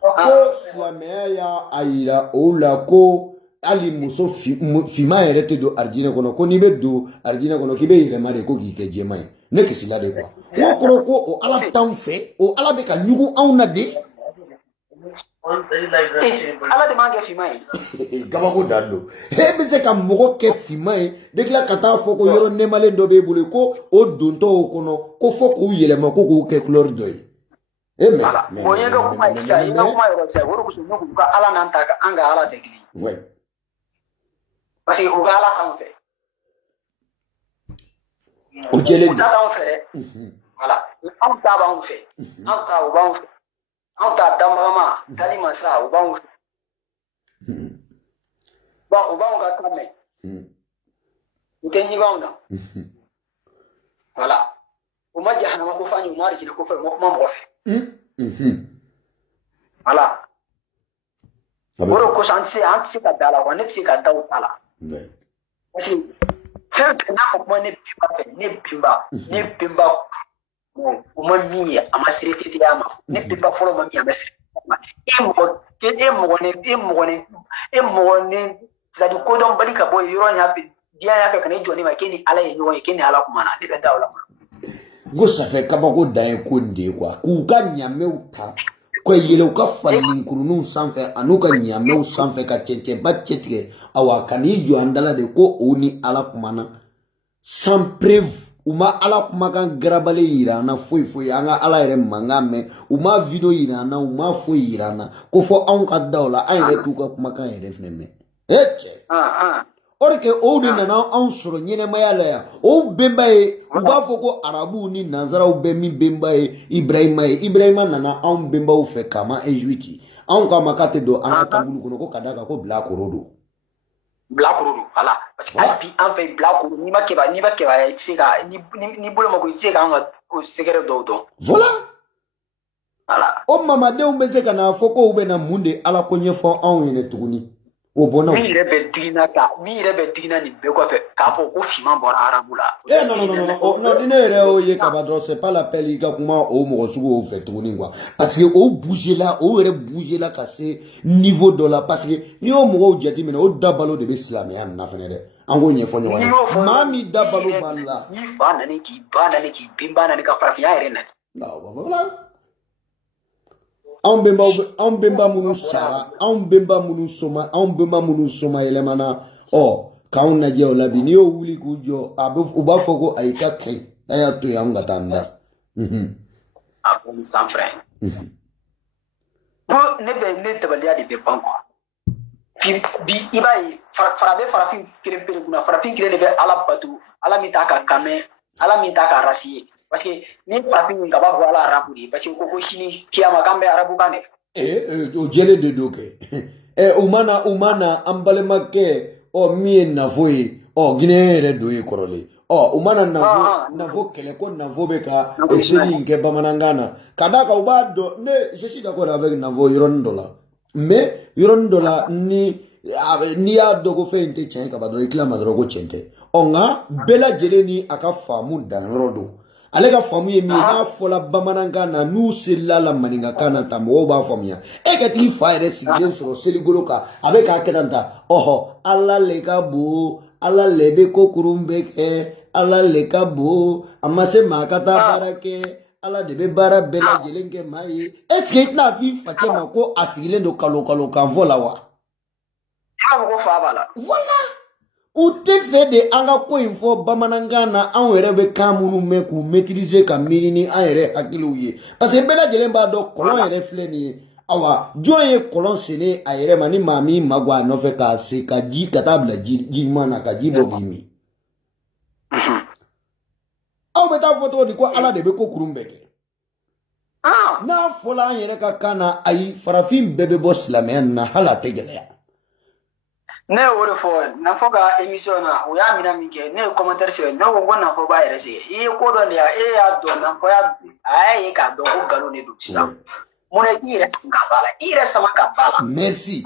ko silamɛya y'a yira o la ko hali muso finman yɛrɛ tɛ don arijinɛ kɔnɔ ko n'i bɛ don arijinɛ kɔnɔ k'i bɛ yɛlɛma de ko k'i kɛ jɛman ye ne kisila de quoi o kɔrɔ ko o ala t'anw fɛ o ala bɛ ka ɲugu anw na de ala de m'an kɛ finman ye kabako dan don e bɛ se ka mɔgɔ kɛ finman ye de tila ka taa fɔ ko yɔrɔ nɛmalen dɔ b'e bolo ko o dontɔ o kɔnɔ ko fɔ k'u yɛlɛma ko k'u kɛ couleur dɔ ye e mɛ o ye n ka kuma ye sisan i ka kuma yɔrɔ sisan o de kosɔn ne ko ka ala n'an ta an ka ala tɛ kelen ye parce que u ka ala t'anw fɛ o jɛlen u ta t'anw fɛ dɛ voilà anw ta b'anw fɛ anw ta o b'anw fɛ anw ta danbagama dali masa o b'anw fɛ bon u b'anw ka kan mɛn u tɛ ɲiba anw na voilà u ma jahanama ko f'an ye u ma arijinɛ ko f'an ye u ma kuma mɔgɔ fɛ voilà o de kosɔn an tɛ se ka da la quoi ne tɛ se ka da u ta la parce que fɛn fɛn n'a fɔ kuma ne bɛnba fɛ ne bɛnba o ma min ye a ma seretetiya ma ne bɛnba fɔlɔ ma min a ma seretetiya ma e mɔgɔ ne c'est-à-dire kodɔnbali ka bɔ yɔrɔ in diɲɛ y'a fɛ ka ne jɔ ne ma k'e ni ala ye ɲɔgɔn ye k'e ni ala kuma na ne bɛ da o la n ko safɛ kabako dan ye ko nin de ye quoi k'u ka ɲamɛw ta ka yɛlɛ u ka falinin kuruninw sanfɛ an'u ka ɲamɛw sanfɛ ka cɛncɛnba cɛ tigɛ awa ka n'i jɔ an dala de ko o ni ala kumana sans preuve u ma ala kumakan garabalen yira an na foyi foyi an ka ala yɛrɛ mankan mɛn u ma video yira an na u ma foyi yira an na ko fɔ anw ka da o la an yɛrɛ t'u ka kumakan yɛrɛ fɛnɛ mɛn cɛ or que o de nana anw sɔrɔ ɲɛnɛmaya la yan o bɛnba ye u b'a fɔ ko arabuw ni nanzaraw bɛ min bɛnba ye ibrahima nana anw bɛnbaw fɛ k'a ma injuite anw k'a ma k'a tɛ don an ka kaburu kɔnɔ ko ka d'a kan ko bilakoro don voilà parce que hali bi an fɛ bilakoro n'i ma kɛba i tɛ se ka n'i bolo ma ko i tɛ se k'an ka sɛgɛrɛ dɔw dɔn voilà o mamadenw bɛ se ka na fɔ ko u bɛ na mun de ala ko ɲɛfɔ anw ɲɛna tuguni o bɔnna min yɛrɛ bɛ digina nin bɛɛ kɔfɛ k'a fɔ ko finman bɔra arabu la non ni ne yɛrɛ y'o ye kaba dɔrɔn c'est pas la peine i ka kuma o mɔgɔ sugu fɛ tuguni quoi parce que o bougela o yɛrɛ bougela ka se niveau dɔ la parce que n'i y'o mɔgɔw jateminɛ o dabalo de bɛ silamɛya nin na fɛnɛ dɛ an k'o ɲɛfɔ ɲɔgɔn ye maa min dabalo b'ale la n'i fa nani k'i ba nani k'i benba nani ka farafinya yɛrɛ nani anw bɛnba minnu sara anw bɛnba minnu soma yɛlɛmana k'anw lajɛ o la bi n'i y'o wuli k'u jɔ u b'a fɔ ko ayi ka kɛ a y'a to yen anw ka taa an da a ko ni san fɛrɛ ko ne dabaliya de bɛ ban quoi bi i b'a ye fara bɛ farafin kelen pewu kunna farafin kelen de bɛ ala bato ala min t'a ka kamɛ ala min t'a ka rasi ye parce que ni farafin min ka b'a fɔ ala arabu de ye parce que ko sini kiyama k'an bɛ arabu kan de fɛ o jɛlen de don kɛ u mana an balimakɛ min ye nafo ye Guinéen yɛrɛ don ye kɔrɔlen u mana nafo kɛlɛ ko nafo bɛ ka seli in kɛ bamanankan na ka d'a kan u b'a dɔn je suis d'accord avec nafo yɔrɔnin dɔ la mais yɔrɔnin dɔ la n'i y'a dɔn ko fɛn in tɛ tiɲɛ ka ban dɔrɔn i tila ma dɔrɔn ko tiɲɛ tɛ nka bɛɛ lajɛlen ni a ka faamu danyɔrɔ don ale ka faamu ye min ye n'a fɔla bamanankan na n'u selila la maninkakan na ta mɔgɔw b'a faamuya e ka t'i fa yɛrɛ sigilen sɔrɔ seligolo kan a bɛ k'a kɛ tan ta ala le ka bon ala le bɛ ko kurun bɛ kɛ ala le ka bon a ma se maa ka taa baara kɛ ala de bɛ baara bɛɛ lajɛlen kɛ maa ye est-ce que i tɛna f'i facɛ ma ko a sigilen don kalo kan fɔ la wa. i b'a fɔ ko fa b'a la. voilà. u tɛ fɛ de an ka ko in fɔ bamanankan na anw yɛrɛ bɛ kan minnu mɛn k'u maîtriser ka miiri ni an yɛrɛ hakiliw ye parce que bɛɛ lajɛlen b'a dɔn kɔlɔn yɛrɛ filɛ nin ye awa jɔn ye kɔlɔn sene a yɛrɛ ma ni maa min ma gɔ a nɔfɛ k'a se ka ji ka taa bila ji ɲuman na ka ji bɔ k'i min aw bɛ taa fɔ cogo di ko ala de bɛ ko kurun bɛɛ kɛ n'a fɔla an yɛrɛ ka kan na ayi farafin bɛɛ bɛ bɔ silamɛya na hali a tɛ gɛlɛya ne y'o de fɔ nafɔ ka émission na o y'a mina min kɛ ne ye commentaire sɛbɛn ne ko nafɔ b'a yɛrɛ sɛgɛn i ye ko dɔ de e y'a dɔn nafɔ a y'a ye k'a dɔn ko nkalon de don sisan mun i yɛrɛ sama ka b'a la i yɛrɛ sama ka b'a la merci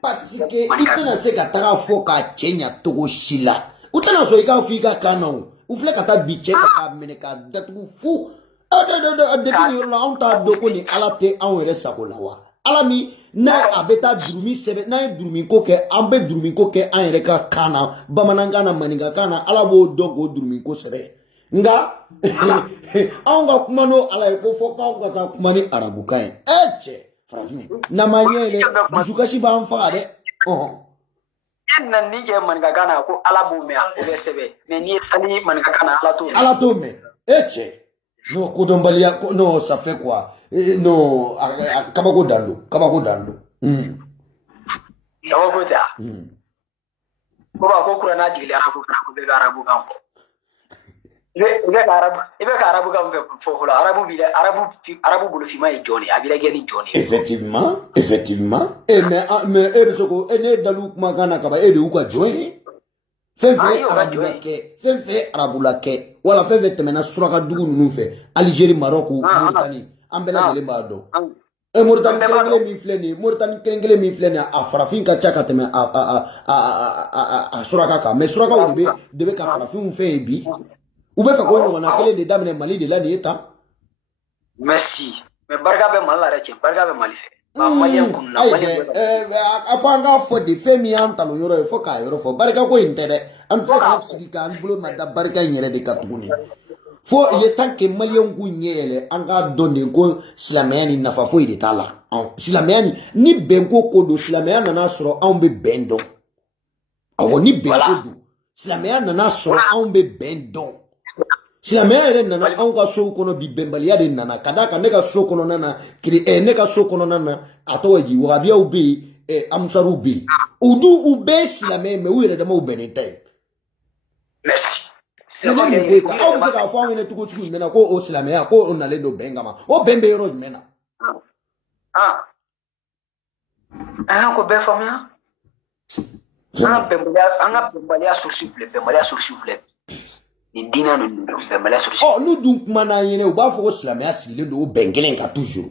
parce que i tɛna se ka taga fɔ k'a cɛ ɲa togo si la u tɛna sɔn i k'a fɔ i ka kan na o u filɛ ka taa bi cɛ ka k'a minɛ k'a datugu fu depuis nin yɔrɔ la anw t'a dɔn ko ni ala tɛ anw yɛrɛ sago la wa ala min n'a a bɛ taa durumi sɛbɛn n'a ye durumi ko kɛ an bɛ durumi ko kɛ an yɛrɛ ka kan na bamanankan na maninkakan na ala b'o dɔn k'o durumi ko sɛbɛn nka anw ka kuma n'o ala ye ko fɔ k'anw ka taa kuma ni arabukan ye cɛ farafin n'an ɲɛ ye dɛ dusukasi b'an faga dɛ e na ni kɛ maninkakan na ko ala b'o mɛn o bɛ sɛbɛn mais n'i ye sali maninkakan na ala t'o mɛn cɛ n'o kodɔnbaliya n'o ça fait quoi no kabako dando kabako tɛ ko ba ko kurana jigili arabu ko bɛ ka arabu kan fɔ i bɛ ka arabu kan fɔ fɔlɔ arabu bolo finma ye jɔn ye a b'i lajɛ ni jɔn ye effectivement mais e bɛ se ko ne dalu kumakan na kaban e de y'u ka jɔn ye fɛn fɛn arabula kɛ wala fɛn fɛn tɛmɛna surakadugu ninnu fɛ Algérie Maroc Mauritanie an bɛɛ lajɛlen b'a dɔn Mauritanie kelen kelen min filɛ nin ye a farafin ka ca ka tɛmɛ a suraka kan mais surakaw de bɛ ka farafinw fɛn ye bi u bɛ fɛ k'o ɲɔgɔnna kelen de daminɛ Mali de la nin ye tan merci mais barika bɛ Mali la yɛrɛ cɛ barika bɛ Mali fɛ a fɔ an k'a fɔ de fɛn min y'an talo yɔrɔ ye fo k'a yɔrɔ fɔ barika ko in tɛ dɛ an tɛ se k'an sigi k'an bolo ma da barika in yɛrɛ de kan tuguni fo il est temps que maliyɛnw k'u ɲɛ yɛlɛ an k'a dɔn de ko silamɛya ni nafa foyi de t'a la silamɛya ni bɛn ko don silamɛya nana sɔrɔ anw bɛ bɛn dɔn awɔ ni bɛn ko don silamɛya nana sɔrɔ anw bɛ bɛn dɔn silamɛya yɛrɛ nana anw ka sow kɔnɔ bi bɛnbaliya de nana ka d'a kan ne ka so kɔnɔna na ne ka so kɔnɔna na a tɔgɔ ye wahabiyaw bɛ yen amusariw bɛ yen u bɛɛ ye silamɛ mais u yɛrɛ damaw bɛnnen tɛ merci aw bɛ se k'a fɔ anw ɲɛna cogo jumɛn na ko o silamɛya ko o nalen don bɛn kama o bɛn bɛ yɔrɔ jumɛn na an y'a ko bɛɛ faamuya an ka bɛnbaliya source filɛ ni diinɛ ninnu don bɛnbaliya source n'u dun kuma n'an ɲɛna u b'a fɔ ko silamɛya sigilen don o bɛn kelen kan toujours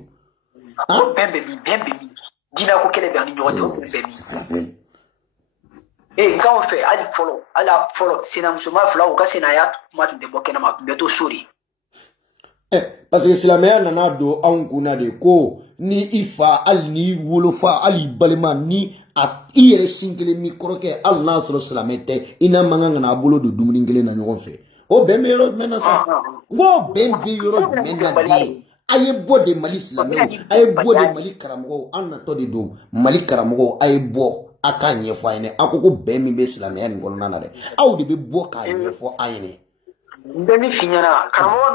bɛn bɛ min diinɛ ko kɛlɛ bɛ an ni ɲɔgɔn cɛ o bɛn bɛ min nk'anw fɛ hali fɔlɔ sinamusoma filaw u ka sinaya kuma tun tɛ bɔ kɛnɛma a tun bɛ to so de parce que silamɛya nana don anw kunna de ko ni i fa hali ni wolofa hali balima ni i yɛrɛ sin kelen mi kɔrɔkɛ hali n'a sɔrɔ silamɛ tɛ i n'a man kan ka n'a bolo don dumuni kelen na ɲɔgɔn fɛ o bɛn bɛ yɔrɔ jumɛn na sa n ko bɛn bɛ yɔrɔ jumɛn na den a ye bɔ de Mali silamɛw a ye bɔ de Mali karamɔgɔw an natɔ de don Mali karamɔgɔw a ye bɔ a k'a ɲɛfɔ an ɲɛna a ko bɛn min bɛ silamɛya nin kɔnɔna na dɛ aw de bɛ bɔ k'a ɲɛfɔ an ɲɛna n bɛ min f'i ɲɛna karamɔgɔ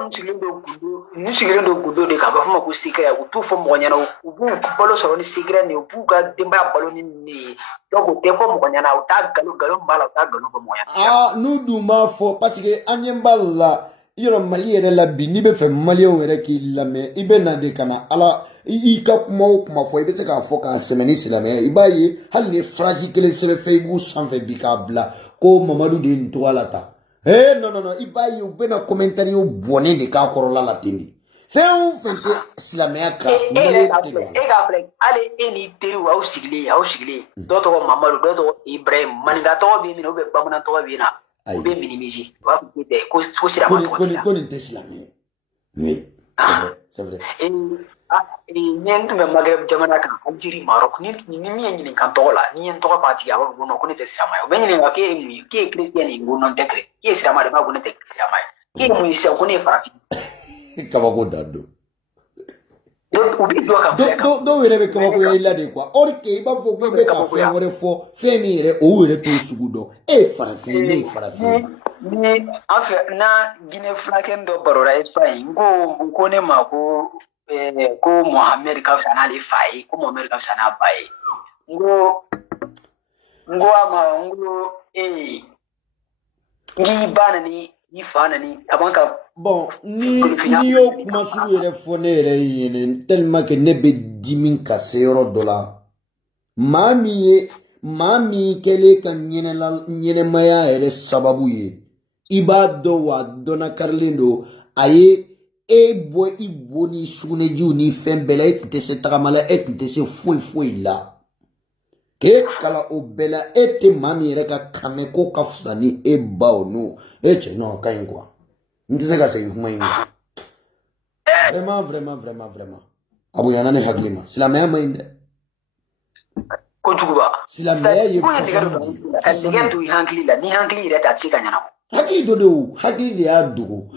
ninnu sigilen don gundo de kan a b'a fɔ ma ko secret u t'u fɔ mɔgɔ ɲɛna u b'u balo sɔrɔ ni secret nin u b'u ka denbaya balo ni nin ye donc u tɛ fɔ mɔgɔ ɲɛna u t'a nkalon b'a la u t'a nkalon fɔ mɔgɔ ɲɛna n'u dun b'a fɔ parce que an ɲɛ b'a la yɔrɔ Mali yɛrɛ la bi n'i bɛ fɛ maliyɛnw yɛrɛ k'i lamɛn i bɛ na de ka na ala i ka kuma o kuma fɔ i bɛ se k'a fɔ k'a sɛmɛ ni silamɛya i b'a ye hali ni phrase kelen sɛbɛn Facebook sanfɛ bi k'a bila ko Mamadu de ye nin cogoya la tan non i b'a ye u bɛna commentaire bɔnnen de k'a kɔrɔla la ten de fɛn o fɛn tɛ silamɛya kan e k'a filɛ hali e n'i teriw aw sigilen dɔ tɔgɔ Mamadu dɔ tɔgɔ Ibrahim maninka tɔgɔ bɛ yen nɔ ou bamanan tɔgɔ bɛ yen na u bɛ minimiser u b'a fɔ ko silamɛ tɔgɔ tɛ ko nin tɛ silamɛ oui c'est vrai ɲɛ tun bɛ Maghreb jamana kan Algérie Maroc ni min ye ɲininka tɔgɔ la ni ye n tɔgɔ f'a tigi a b'a fɔ ko ne tɛ silamɛ ye u bɛ ɲininka k'e ye mun ye k'e ye chrétien de ko non tɛ k'e ye silamɛ de b'a fɔ ko ne tɛ silamɛ ye k'e ye mun ye sisan ko ne ye farafin kabako dan don u bɛ jɔ ka filɛ kan dɔw yɛrɛ bɛ kabako i la de quoi or que i b'a fɔ k'i bɛ ka fɛn wɛrɛ fɔ fɛn min yɛrɛ o yɛrɛ t'o sugu dɔn e ye farafin ne ye farafin ni an fɛ na Guinée fulakɛni dɔ barola Espagne n ko ne ma ko ko Mohamed ka fisa n'ale fa ye ko Mohamed ka fisa n'a ba ye n ko a ma n ko n'i ba nani n'i fa nani a b'an ka bon ni y'o kuma sugu yɛrɛ fɔ ne yɛrɛ ɲɛnɛ tellement que ne bɛ dimi ka se yɔrɔ dɔ la maa min kɛlen ka ɲɛnɛmaya yɛrɛ sababu ye i b'a dɔn wa dɔnna karilen don a ye e bɔ i bo ni sugunɛjiw ni fɛn bɛɛ la e tun tɛ se tagama la e tun tɛ se foyi la k'e kala o bɛɛ la e tɛ maa min yɛrɛ ka kamɛ ko ka fisa ni e baw n'o e cɛ ɲɔgɔn ka ɲi quoi n tɛ se ka segin kuma in kan vraiment a bonyana ne hakili ma silamɛya ma ɲi dɛ kojuguba silamɛya ye ka nɛgɛ to i hakili la ni hakili yɛrɛ tɛ a tɛ se ka ɲɛnabɔ hakili dɔ de o hakili de y'a dogo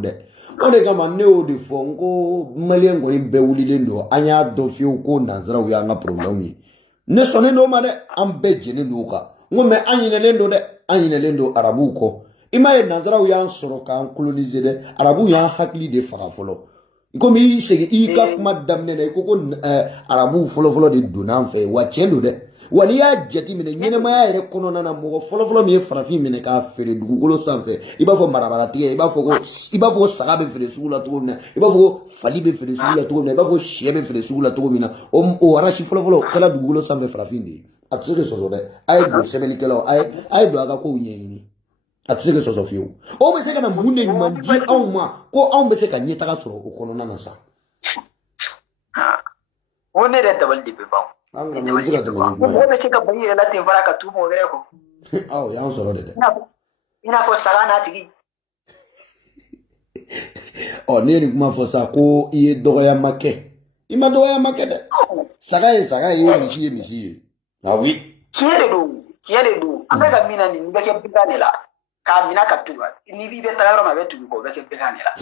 dɛ o de kama ne y'o de fɔ n ko maliyɛn kɔni bɛɛ wulilen don an y'a dɔn fiyewu ko nanzaraw y'an ka problème ye ne sɔnnen don o ma dɛ an bɛɛ jɛnnen don o kan n ko mɛ an ɲinɛlen don dɛ an ɲinɛlen don arabuw kɔ i m'a ye nanzaraw y'an sɔrɔ k'an coloniser dɛ arabuw y'an hakili de faga fɔlɔ komi i segin i ka kuma daminɛ na i ko arabuw fɔlɔfɔlɔ de donna an fɛ wa tiɲɛ don dɛ wa n'i y'a jateminɛ ɲɛnɛmaya yɛrɛ kɔnɔna na mɔgɔ fɔlɔfɔlɔ min ye farafin minɛ k'a feere dugukolo sanfɛ i b'a fɔ marabaratigi i b'a fɔ ko saga bɛ feere sugu la cogo min na i b'a fɔ ko fali bɛ feere sugu la cogo min na i b'a fɔ sɛ bɛ feere sugu la cogo min na o arasi fɔlɔfɔlɔ o kɛra dugukolo sanfɛ farafin de ye a tɛ se ka sɔsɔ dɛ a ye don sɛbɛnnikɛlaw a ye don a ka kow ɲɛɲini a tɛ se ka sɔsɔ fiyewu o bɛ se ka na mun de ɲuman di anw ma ko anw bɛ se ka ɲɛtaga sɔrɔ o kɔnɔna na sa o ne yɛrɛ dabali de bɛ ban mɔgɔ bɛ se ka bɔ i yɛrɛ la ten fara ka tu mɔgɔ wɛrɛ kɔ aw y'an sɔrɔ de dɛ i n'a fɔ saga n'a tigi ne ye nin kuma fɔ sa ko i ye dɔgɔyama kɛ i ma dɔgɔyama kɛ dɛ saga ye misi ye ah oui tiɲɛ de don an bɛ ka min na nin bɛ kɛ bɛɛ de la k'a minɛ ka tugu ni b'i bɛ taa yɔrɔ min a bɛ tugu kɔ o bɛ kɛ bɛɛ de la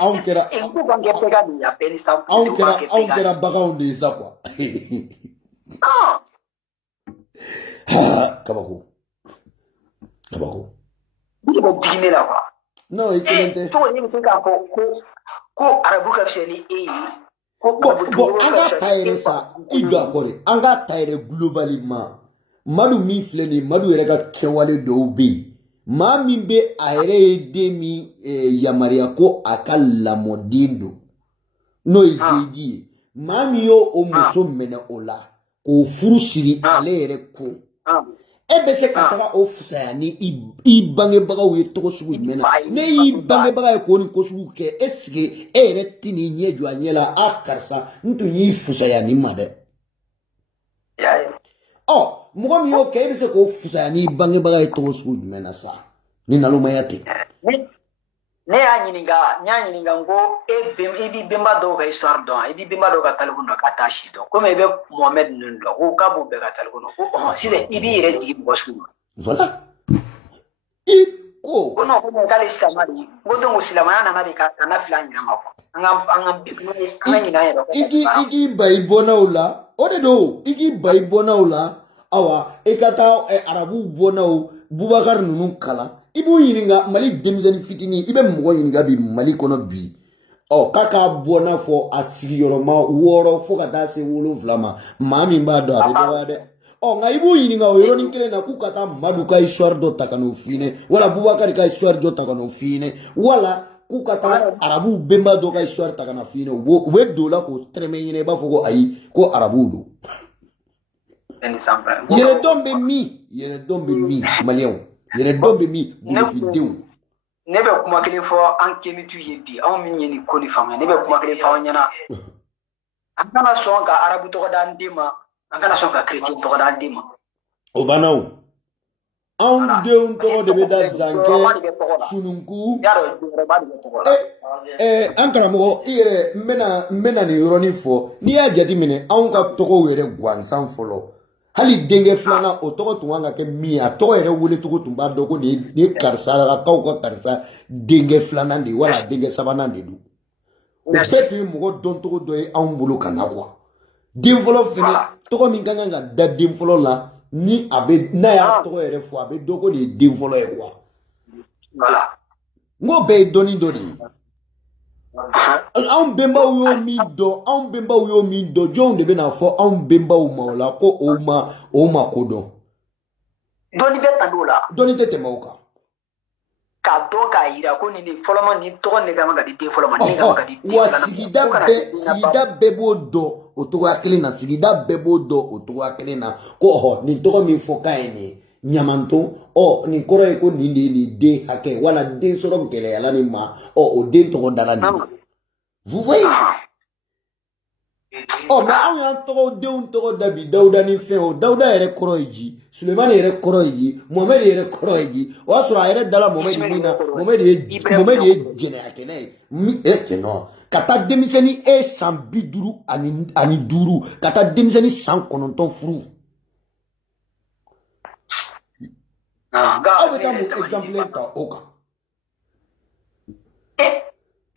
anw kɛra baganw de ye sa quoi kabako ne bɛ digi ne la quoi non i kelen tɛ cogo ni bɛ se k'a fɔ ko arabu ka fisa ni e ye bon an ka ta yɛrɛ sa i jɔ a kɔ de an ka ta yɛrɛ globalement madu min filɛ nin ye madu yɛrɛ ka kɛwale dɔw bɛ yen maa min bɛ a yɛrɛ ye den min yamaruya ko a ka lamɔden don n'o ye zeyidi ye maa min y'o muso minɛ o la k'o furu siri ale yɛrɛ kun e bɛ se ka taga o fisaya ni i bangebagaw ye cogo sugu jumɛn na ne y'i bangebaga ye k'o ni ko sugu kɛ est-ce que e yɛrɛ tɛ n'i ɲɛ jɔ a ɲɛ la a karisa n tun y'i fisaya nin ma dɛ mɔgɔ min y'o kɛ e bɛ se k'o fisaya n'i bangebaga ye cogo sugu jumɛn na sa ni nalomaya tɛ ne y'a ɲininka n ko i b'i benba dɔw ka histoire dɔn i b'i benba dɔw ka tariku dɔn k'a t'a si dɔn komi i bɛ Mohamed ninnu dɔn ko k'a b'u bɛɛ ka tariku dɔn ko sisan i b'i yɛrɛ jigi mɔgɔ sugu ma voilà ko non ko k'ale silamɛ de ye n ko donc silamɛya nana de ka na fila an yɛrɛ ma quoi an ka ɲinɛ an yɛrɛ i k'i ba i bɔnnaw la o de don i k'i ba i bɔnnaw la awa i ka taa arabuw bɔnnaw Bubakari ninnu kalan i b'u ɲininka Mali denmisɛnnin fitinin i bɛ mɔgɔ ɲininka bi Mali kɔnɔ bi k'a k'a bɔ n'a fɔ a sigiyɔrɔma 6 fo ka taa se 7 ma maa min b'a dɔn a bɛ dɔgɔya dɛ nka i b'u ɲininka o yɔrɔnin kelen na k'u ka taa Madu ka histoire dɔ ta ka n'o f'i ɲɛna wala Bubakari ka histoire dɔ ta ka n'o f'i ɲɛna wala k'u ka taa arabuw benba dɔ ka histoire ta ka na f'i ɲɛna u bɛ don o la k'o tɛrɛmɛ ɲɛna i b'a fɔ ko ayi ko arabuw don yɛrɛdɔn bɛ min maliyɛnw yɛrɛdɔn bɛ min bolofidenw ne bɛ kuma kelen fɔ an kemitu ye bi anw min ye nin ko ni faamuya ne bɛ kuma kelen fɔ aw ɲɛna an kana sɔn ka arabu tɔgɔ da an den ma an kana sɔn ka kerecɛn tɔgɔ da an den ma o banna o anw denw tɔgɔ de bɛ da zankɛ sununku an karamɔgɔ i yɛrɛ n bɛna nin yɔrɔnin fɔ n'i y'a jateminɛ anw ka tɔgɔw yɛrɛ gansan fɔlɔ hali denkɛ filanan o tɔgɔ tun kan ka kɛ min ye a tɔgɔ yɛrɛ wele cogo tun b'a dɔn ko nin ye karisa lakaw ka karisa denkɛ filanan de ye wala denkɛ sabanan de don o bɛɛ tun ye mɔgɔ dɔn cogo dɔ ye anw bolo ka na kuwa den fɔlɔ fɛnɛ tɔgɔ min ka kan ka da den fɔlɔ la ni a bɛ n'a y'a tɔgɔ yɛrɛ fɔ a bɛ dɔn ko nin ye den fɔlɔ ye kuwa ngo be doni an bemba yo mi do jon de be na fo an bemba o ma la ko o ma ko do doni be tandola doni te mauka ka do ka ira ko ni foloma ni to ne ga magadi te foloma ni ga magadi te wa sigida bebo do o to wa kele na sigida bebo do o to wa kele na ko ho ni to mi fo kai ni nyamanto o ni koro e ko ni de hake wala de soro gele ala ni ma o de to dala ni vous voyez oh mais on a to dabi dauda ni fe o dauda ere koro eji suleiman ere koro eji mohamed ere koro eji o so ere dala mohamed ni na mohamed e jene akene mi e no kata demiseni e sambiduru ani duru kata demiseni san kononton furu aw bɛ taa mun exemple ta o kan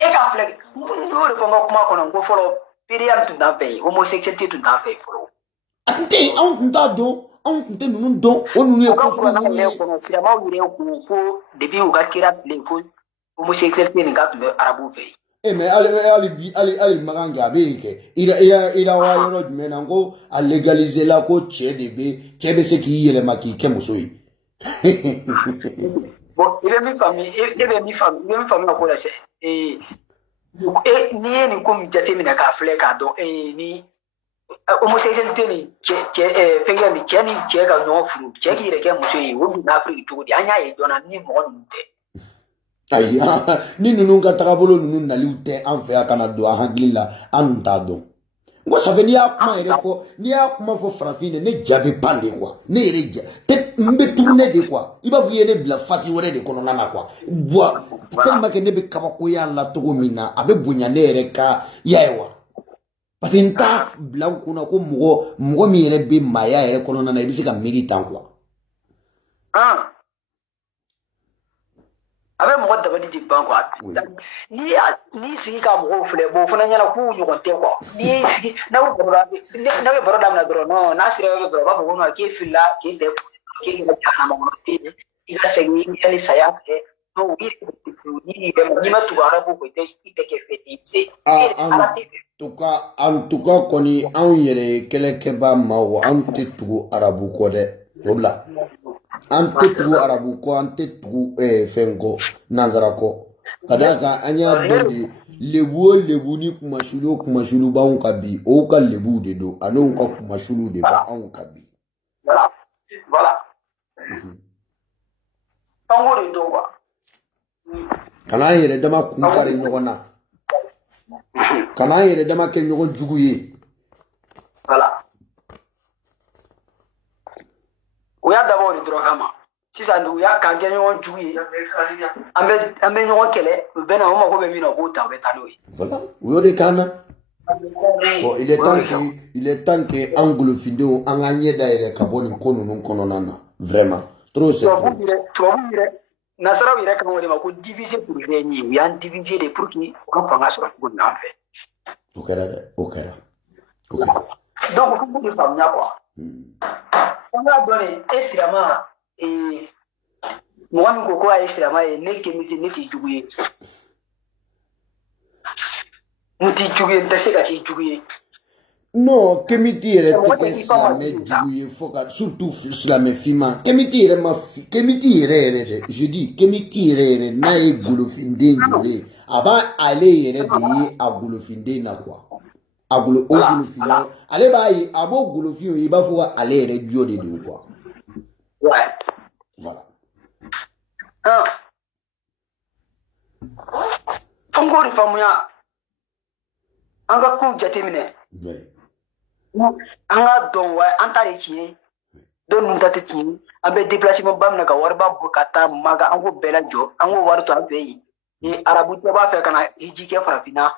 e ka filɛ n'o de fɔ n ka kuma kɔnɔ ko fɔlɔ période tun t'an fɛ yen homosexualité tun t'an fɛ yen fɔlɔ a tun tɛ yen anw tun t'a dɔn anw tun tɛ ninnu dɔn o ninnu ye ko fɔlɔ ninnu ye kɔnɔ siramaw yɛrɛ ko depuis u ka kira tile ko homosexualité nin ka tun bɛ arabu fɛ yen mais ali makan kɛ a bɛ yen kɛ ira wa yɔrɔ jumɛn na ko a légaliser la ko cɛ bɛ se k'i yɛlɛma k'i kɛ muso ye bon i bɛ min faamu e bɛ min faamu ka ko la sɛ n'i ye nin ko min jateminɛ k'a filɛ k'a dɔn ni homosexualité ni fɛnkɛ ni cɛ ni cɛ ka ɲɔgɔn furu cɛ k'i yɛrɛ kɛ muso ye o dun Afiriki cogo di an y'a ye joona ni mɔgɔ ninnu tɛ ayi ni ninnu ka tagabolo ninnu naliw tɛ an fɛ yan ka na don an hakili la an tun t'a dɔn n ko safe n'i y'a kuma yɛrɛ fɔ n'i y'a kuma fɔ farafin de ne ja bɛ ban de quoi ne yɛrɛ ja n bɛ tourner de quoi i b'a fɔ i ye ne bila fasi wɛrɛ de kɔnɔna na quoi wa tellement que ne bɛ kabakoya la cogo min na a bɛ bonya ne yɛrɛ ka y'a ye wa parce que n t'a bila n kunna ko mɔgɔ min yɛrɛ bɛ maaya yɛrɛ kɔnɔna na i bɛ se ka miiri tan quoi a bɛ mɔgɔ dabali de ban quoi n'i sigi ka mɔgɔw filɛ bon o fana ɲɛna k'u ɲɔgɔn tɛ quoi n'i sigi n'aw bɛ baro daminɛ dɔrɔn non n'a sera yɔrɔ dɔrɔn u b'a fɔ ko non k'e filila k'e tɛ k'e yɛrɛ jahanama kɔnɔ ten i ka segin i ni saya fɛ donc n'i ma tugu arabu ko i tɛ kɛ fɛn ye i se ala tɛ fɛ en tout cas kɔni anw yɛrɛ kɛlɛkɛba maaw anw tɛ tugu arabu kɔ dɛ o bila an tɛ tugu arabu kɔ an tɛ tugu fɛn kɔ nanzara kɔ ka d'a kan an y'a dɔn de lebu o lebu ni kumasulu o kumasulu b'anw ka bi o ka lebuw de don ani o ka kumasulu de b'anw ka bi. voilà tango de don quoi. kana an yɛrɛ dama kun kari ɲɔgɔn na kana an yɛrɛ dama kɛ ɲɔgɔn jugu ye. voilà o y'a dabɔ de dɔrɔn kama sisan u y'a k'an kɛ ɲɔgɔn jugu ye an bɛ ɲɔgɔn kɛlɛ u bɛ na o mago bɛ min na u b'o ta u bɛ taa n'o ye. voilà u y'o de k'an na. bon il est temps que an golofindenw an ka ɲɛ dayɛlɛ ka bɔ nin ko ninnu kɔnɔna na vraiment trop c'est trop. tubabu yɛrɛ nasaraw yɛrɛ kan o de ma ko diviser pour régner u y'an diviser de pour que u ka fanga sɔrɔ cogo min an fɛ. o kɛra dɛ o kɛra. donc fo k'u de faamuya quoi. an b'a dɔn de e sirama mɔgɔ min ko a ye sirama ye ne kemite ne tɛ jugu ye n tɛ jugu ye n tɛ se ka k'i jugu ye. non kemiti yɛrɛ tɛ kɛ silamɛ jugu ye fo ka surtout silamɛ finman kemiti yɛrɛ ma kemiti yɛrɛ dɛ je dis kemiti yɛrɛ n'a ye golofinden jɔlen a b'a ale yɛrɛ de ye a golofinden na quoi a golo o golofinden ale b'a ye a b'o golofin i b'a fɔ ko ale yɛrɛ jɔ de don quoi. ouais voilà. fo n k'o de faamuya an ka kow jateminɛ. an ka dɔn wa an ta de tiɲɛ ye dɔw ninnu ta tɛ tiɲɛ ye an bɛ déplacement ba minɛ ka wariba bɔ ka taa Maga an k'o bɛɛ lajɔ an k'o wari to an fɛ yen ni arabu tɛ b'a fɛ ka na hiji kɛ farafinna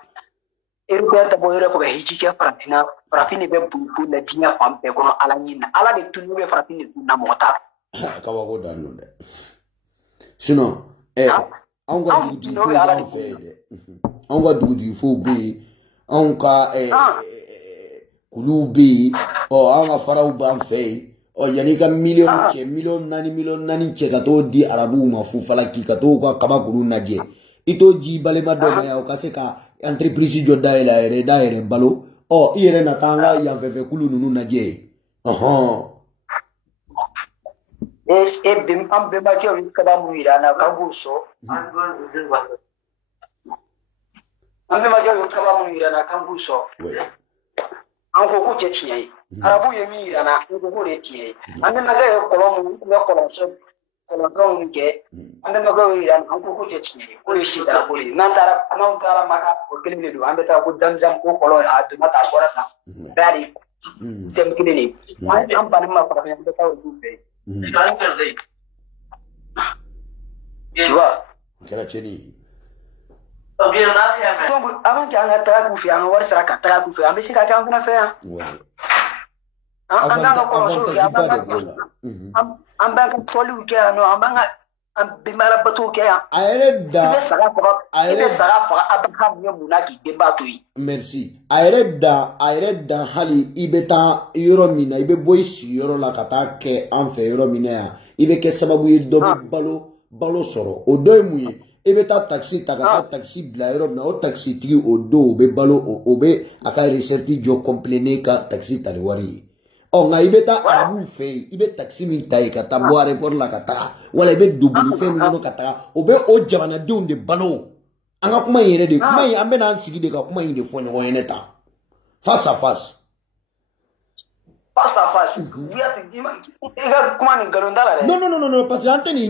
européen ta bɔ yɔrɔ fɛ ka hiji kɛ farafinna farafin de bɛ boli la diɲɛ fan bɛɛ kɔnɔ ala ɲini na ala de tun bɛ farafin de dun na mɔgɔ t'a kabako dan don dɛ sinon anw ka dugutigifow b'an fɛ yen dɛ anw ka dugutigifow bɛ yen anw ka kuluw bɛ yen an ka faraw b'an fɛ yen Oh, yani ka million nani che ka to di arabu ma fu falaki ka to ka kaba kuru naje. Ito ji balema do ma ya o ka se ka entreprise jo daire balo. Oh, ire na tanga ya fefe kulu nunu naje. Bim am bima ke wi kaba mu irana ka guso. Am bima ke wi kaba mu irana ka guso. An ko ku ce tiye. Arabu ye mi irana ko ko re tiye. An bima ke kolon mu ke an bima ke wi irana an ko ku ce tiye. Ko ye shi da ko le nan tara maka ko kelin do an beta ko damjam ko kolon a do mata ko rata. Dari sistem kelin ni. An ba ni ma fa an beta ko du be. Tu vois? Kera cheni. Donc, avant qu'il y ait un attaque ou un war sera qu'attaque ou un messie qu'à un affaire. En banque folie ou qu'il y a un banque un bimala bateau qui a merci. Aereda hali ibeta euromina ibe boys euro la katake anfe euromina ibe ke sababu yidobe balo soro odoy muye ibeta taxi takata taxi bla euromina o taxi tigi odo be balo obe aka reserti jo complene ka taxi tali wari. Oh, nga ibeta arabu fe ibe taxi min tay kata boare por la kata wala ibe double fe min no kata obe o jabana de balo anga kuma yere de kuma yi ambe na sigi de ka kuma yi de fo nyo yeneta face à face kuma ni galondala le non parce que anteni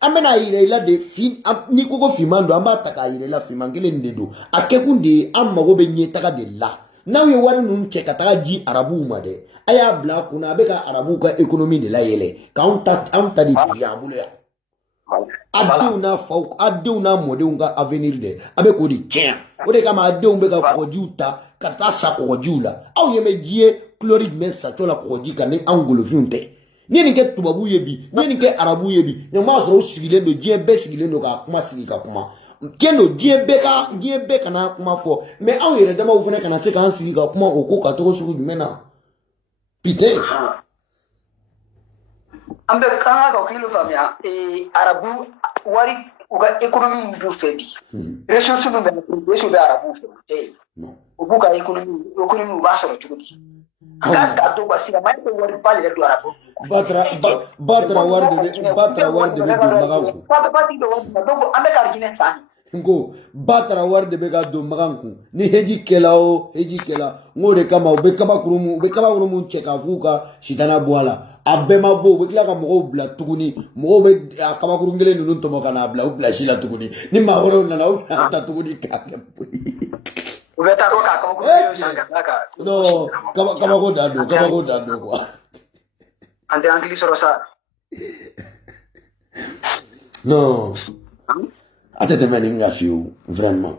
ambe na yire la de fin ni ko fimando amba taka yire la fimangele ndedo akekundi amma go be nyeta ka de la na we wari nun che kata ji arabu ma de aya bla kuna be ka arabu ka economy de la yele ka anta di biabule ya adeu na modeu ka avenir de abe ko di tien o de kama adeu be ka ko juta kata sa ko jula aw yeme jie chloride mensa to la ko ji ka ni angolo fiunte ni ni ke tubabu yebi ni ni ke arabu yebi ni ma so sigile do jie be sigile do ka kuma sigi ka kuma kendo jie be kana kuma fo mais aw yere dama ufune kana se kan sigi ka kuma o ko ka to sugu mena pite ambe kanga ko kilo famia arabu wari uga economy ndu febi ressources no be arabu fe ubuka economy ba so chugudi aka to ba sira mai ko wari pale do arabu batra warde be do maganku pati do wari do ambe karjine tsani ngo batra warde be ga do maganku ni heji kela ngore kama ube kaba kurumu cheka fuka shitana bwala abema bo be kila ka mo bla tuguni mo be akaba kurungele nunu to mo kana bla shila tuguni ni ma horo na na ta tuguni ka ubeta ko ka ko sanga ka no kaba ko dado kwa ante angli sorosa no atete meninga fiu vraiment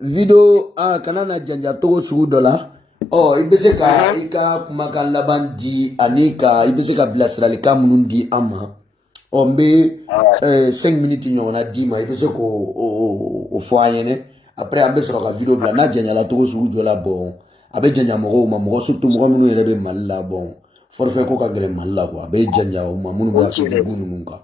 video kanana janja to sugu dola oh ibese ka ika kumakan labandi anika ibese ka bilasrali ka munundi ama ombe 5 minutes nyona dima ibese ko o foyene après abe soro ka video bla na janja la to sugu dola bon abe janja mo surtout mo munu yere be malla bon forfait ko ka gele malla ko abe janja o munu ba ko gunu nunka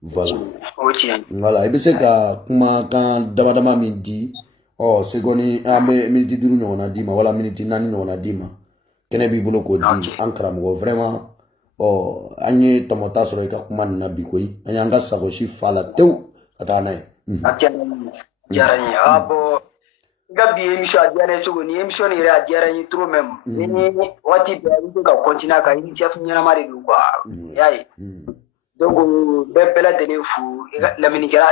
voilà ibese ka kumakan dama mindi oh segoni ambe minute duru nyona dima wala minute nani nyona dima kene bi bolo ko di ankara mo vraiment oh anye tomata soro ka kuma na bi koy anya nga sago shi fala tew atana jarani abo gabi emission adiare chugo ni emission ire adiare ni trop même ni wati de ka continue ka ini chef nyana mari du kwa yayi donc bela de fu la menikela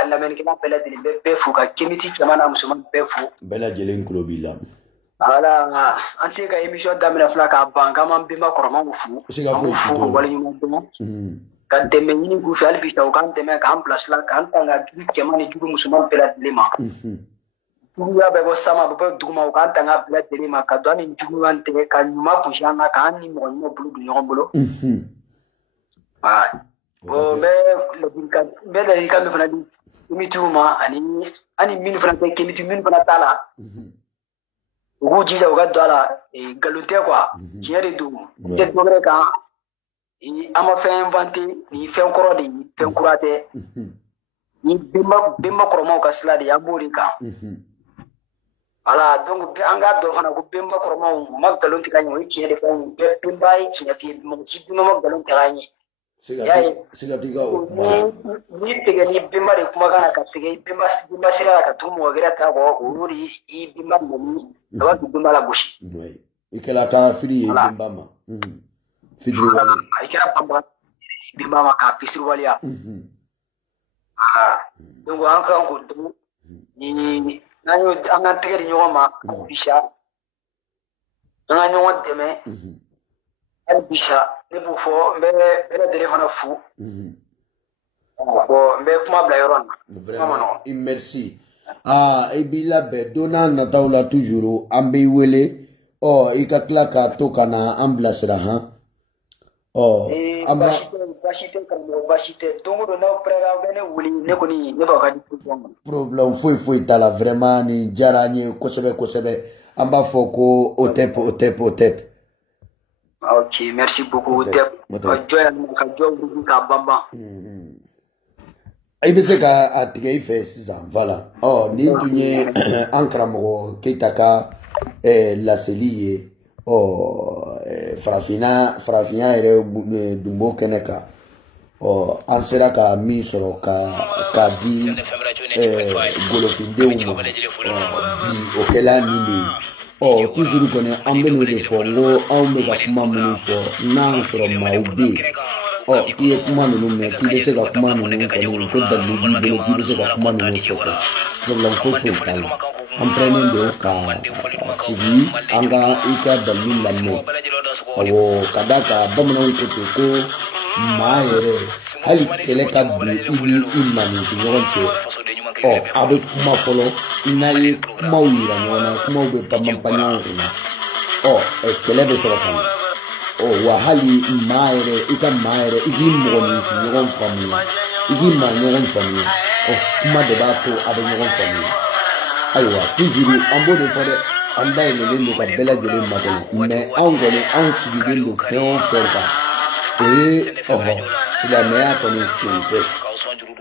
bela de be fu ka kimiti chamana musuman be fu bela jelen klobila ala anti ka emission damina fla ka banka man bima koroma fu wala ñu mo kan teme ñini gu fi albi taw kan teme ka en place la kan tanga du kemani jugu musuman bela de ma jugu ya be go sama be duguma kan tanga bela de ma ka do ni jugu an te ka ñuma ku jana kan ni mo no bulu du ñom bulu bo be le dinka be le dinka me fana di mituma ani min fana ke kemitu min fana tala ugu jija uga do ala galunte quoi tiɲɛ de don tɛ dɔ wɛrɛ kan an ma fɛn inventé ni fɛn kɔrɔ de ye fɛn kura tɛ ni benba kɔrɔmaw ka sira de ye an b'o de kan voilà donc an k'a dɔn fana ko benba kɔrɔmaw u ma nkalon tigɛ ka ɲɛ o ye tiɲɛ de fɛn ye bɛɛ benba ye tiɲɛ f'i ye mɔgɔ si benba ma nkalon tigɛ ka ɲɛ ni tigɛ ni benba de kumakan na ka tigɛ benba sira la ka tugu mɔgɔ wɛrɛ ta kɔ o y'o de ye i benba nɛni ka ba k'i benba lagosi i kɛra taa fili ye benba ma fitiri wale i kɛra banbaga benba ma k'a fisiri waleya donc an kan k'o dɔn ni n'an y'o an k'an tɛgɛ di ɲɔgɔn ma bisa an ka ɲɔgɔn dɛmɛ hali bisa ne b'o fɔ n bɛ bɛɛ lajɛlen fana fo bon n bɛ kuma bila yɔrɔ in na vraiment merci i b'i labɛn don n'a nataw la toujours an b'i wele i ka tila ka to ka na an bilasira han baasi tɛ karamɔgɔ baasi tɛ don o don n'aw pɛrɛnna aw bɛ ne wele ne kɔni ne b'aw ka disposition kɔnɔ problème foyi t'a la vraiment nin diyara an ye kosɛbɛ kosɛbɛ an b'a fɔ ko OTEP ok merci beaucoup OTEP jɔ yan ka jɔ wuli k'a banban i bɛ se ka a tigɛ i fɛ sisan voilà nin tun ye an karamɔgɔ Keyita ka laseli ye farafinya yɛrɛ dunbo kɛnɛ kan an sera ka min sɔrɔ ka di golofindenw ma bi o kɛla nin de ye toujours kɔni an bɛ n'o de fɔ n ko anw bɛ ka kuma minnu fɔ n'an sɔrɔ maaw bɛ yen k'i ye kuma ninnu mɛn k'i bɛ se ka kuma ninnu kɔni ko dalilu b'i bolo k'i bɛ se ka kuma ninnu fɔsɔ problème foyi t'a la an pɛrɛnnen don ka sigi an ka i ka dalilu lamɛn ka d'a kan bamananw ko ten ko maa yɛrɛ hali kɛlɛ ka don i ni i maninfi ɲɔgɔn cɛ a bɛ kuma fɔlɔ n'a ye kumaw yira ɲɔgɔn na kumaw bɛ panpan ɲɔgɔn kunna kɛlɛ bɛ sɔrɔ ka na wa hali maa yɛrɛ i ka maa yɛrɛ i k'i mɔgɔninfi ɲɔgɔn faamuya i k'i maa ɲɔgɔn faamuya kuma de b'a to a bɛ ɲɔgɔn faamuya ayiwa toujours an b'o de fɔ dɛ an dayɛlɛlen don ka bɛɛ lajɛlen makɔnɔ mais anw kɔni anw sigilen don fɛn o fɛn kan o ye silamɛya kɔni tiɲɛ tɛ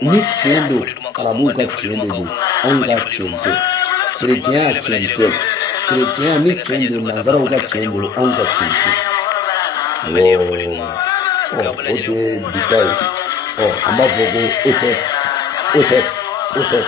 ni tiɲɛ don arabuw ka tiɲɛ de don anw ka tiɲɛ tɛ kerecɛnya tiɲɛ tɛ kerecɛnya ni tiɲɛ don nanzaraw ka tiɲɛ don anw ka tiɲɛ tɛ o tɛ bita ye an b'a fɔ ko OTEP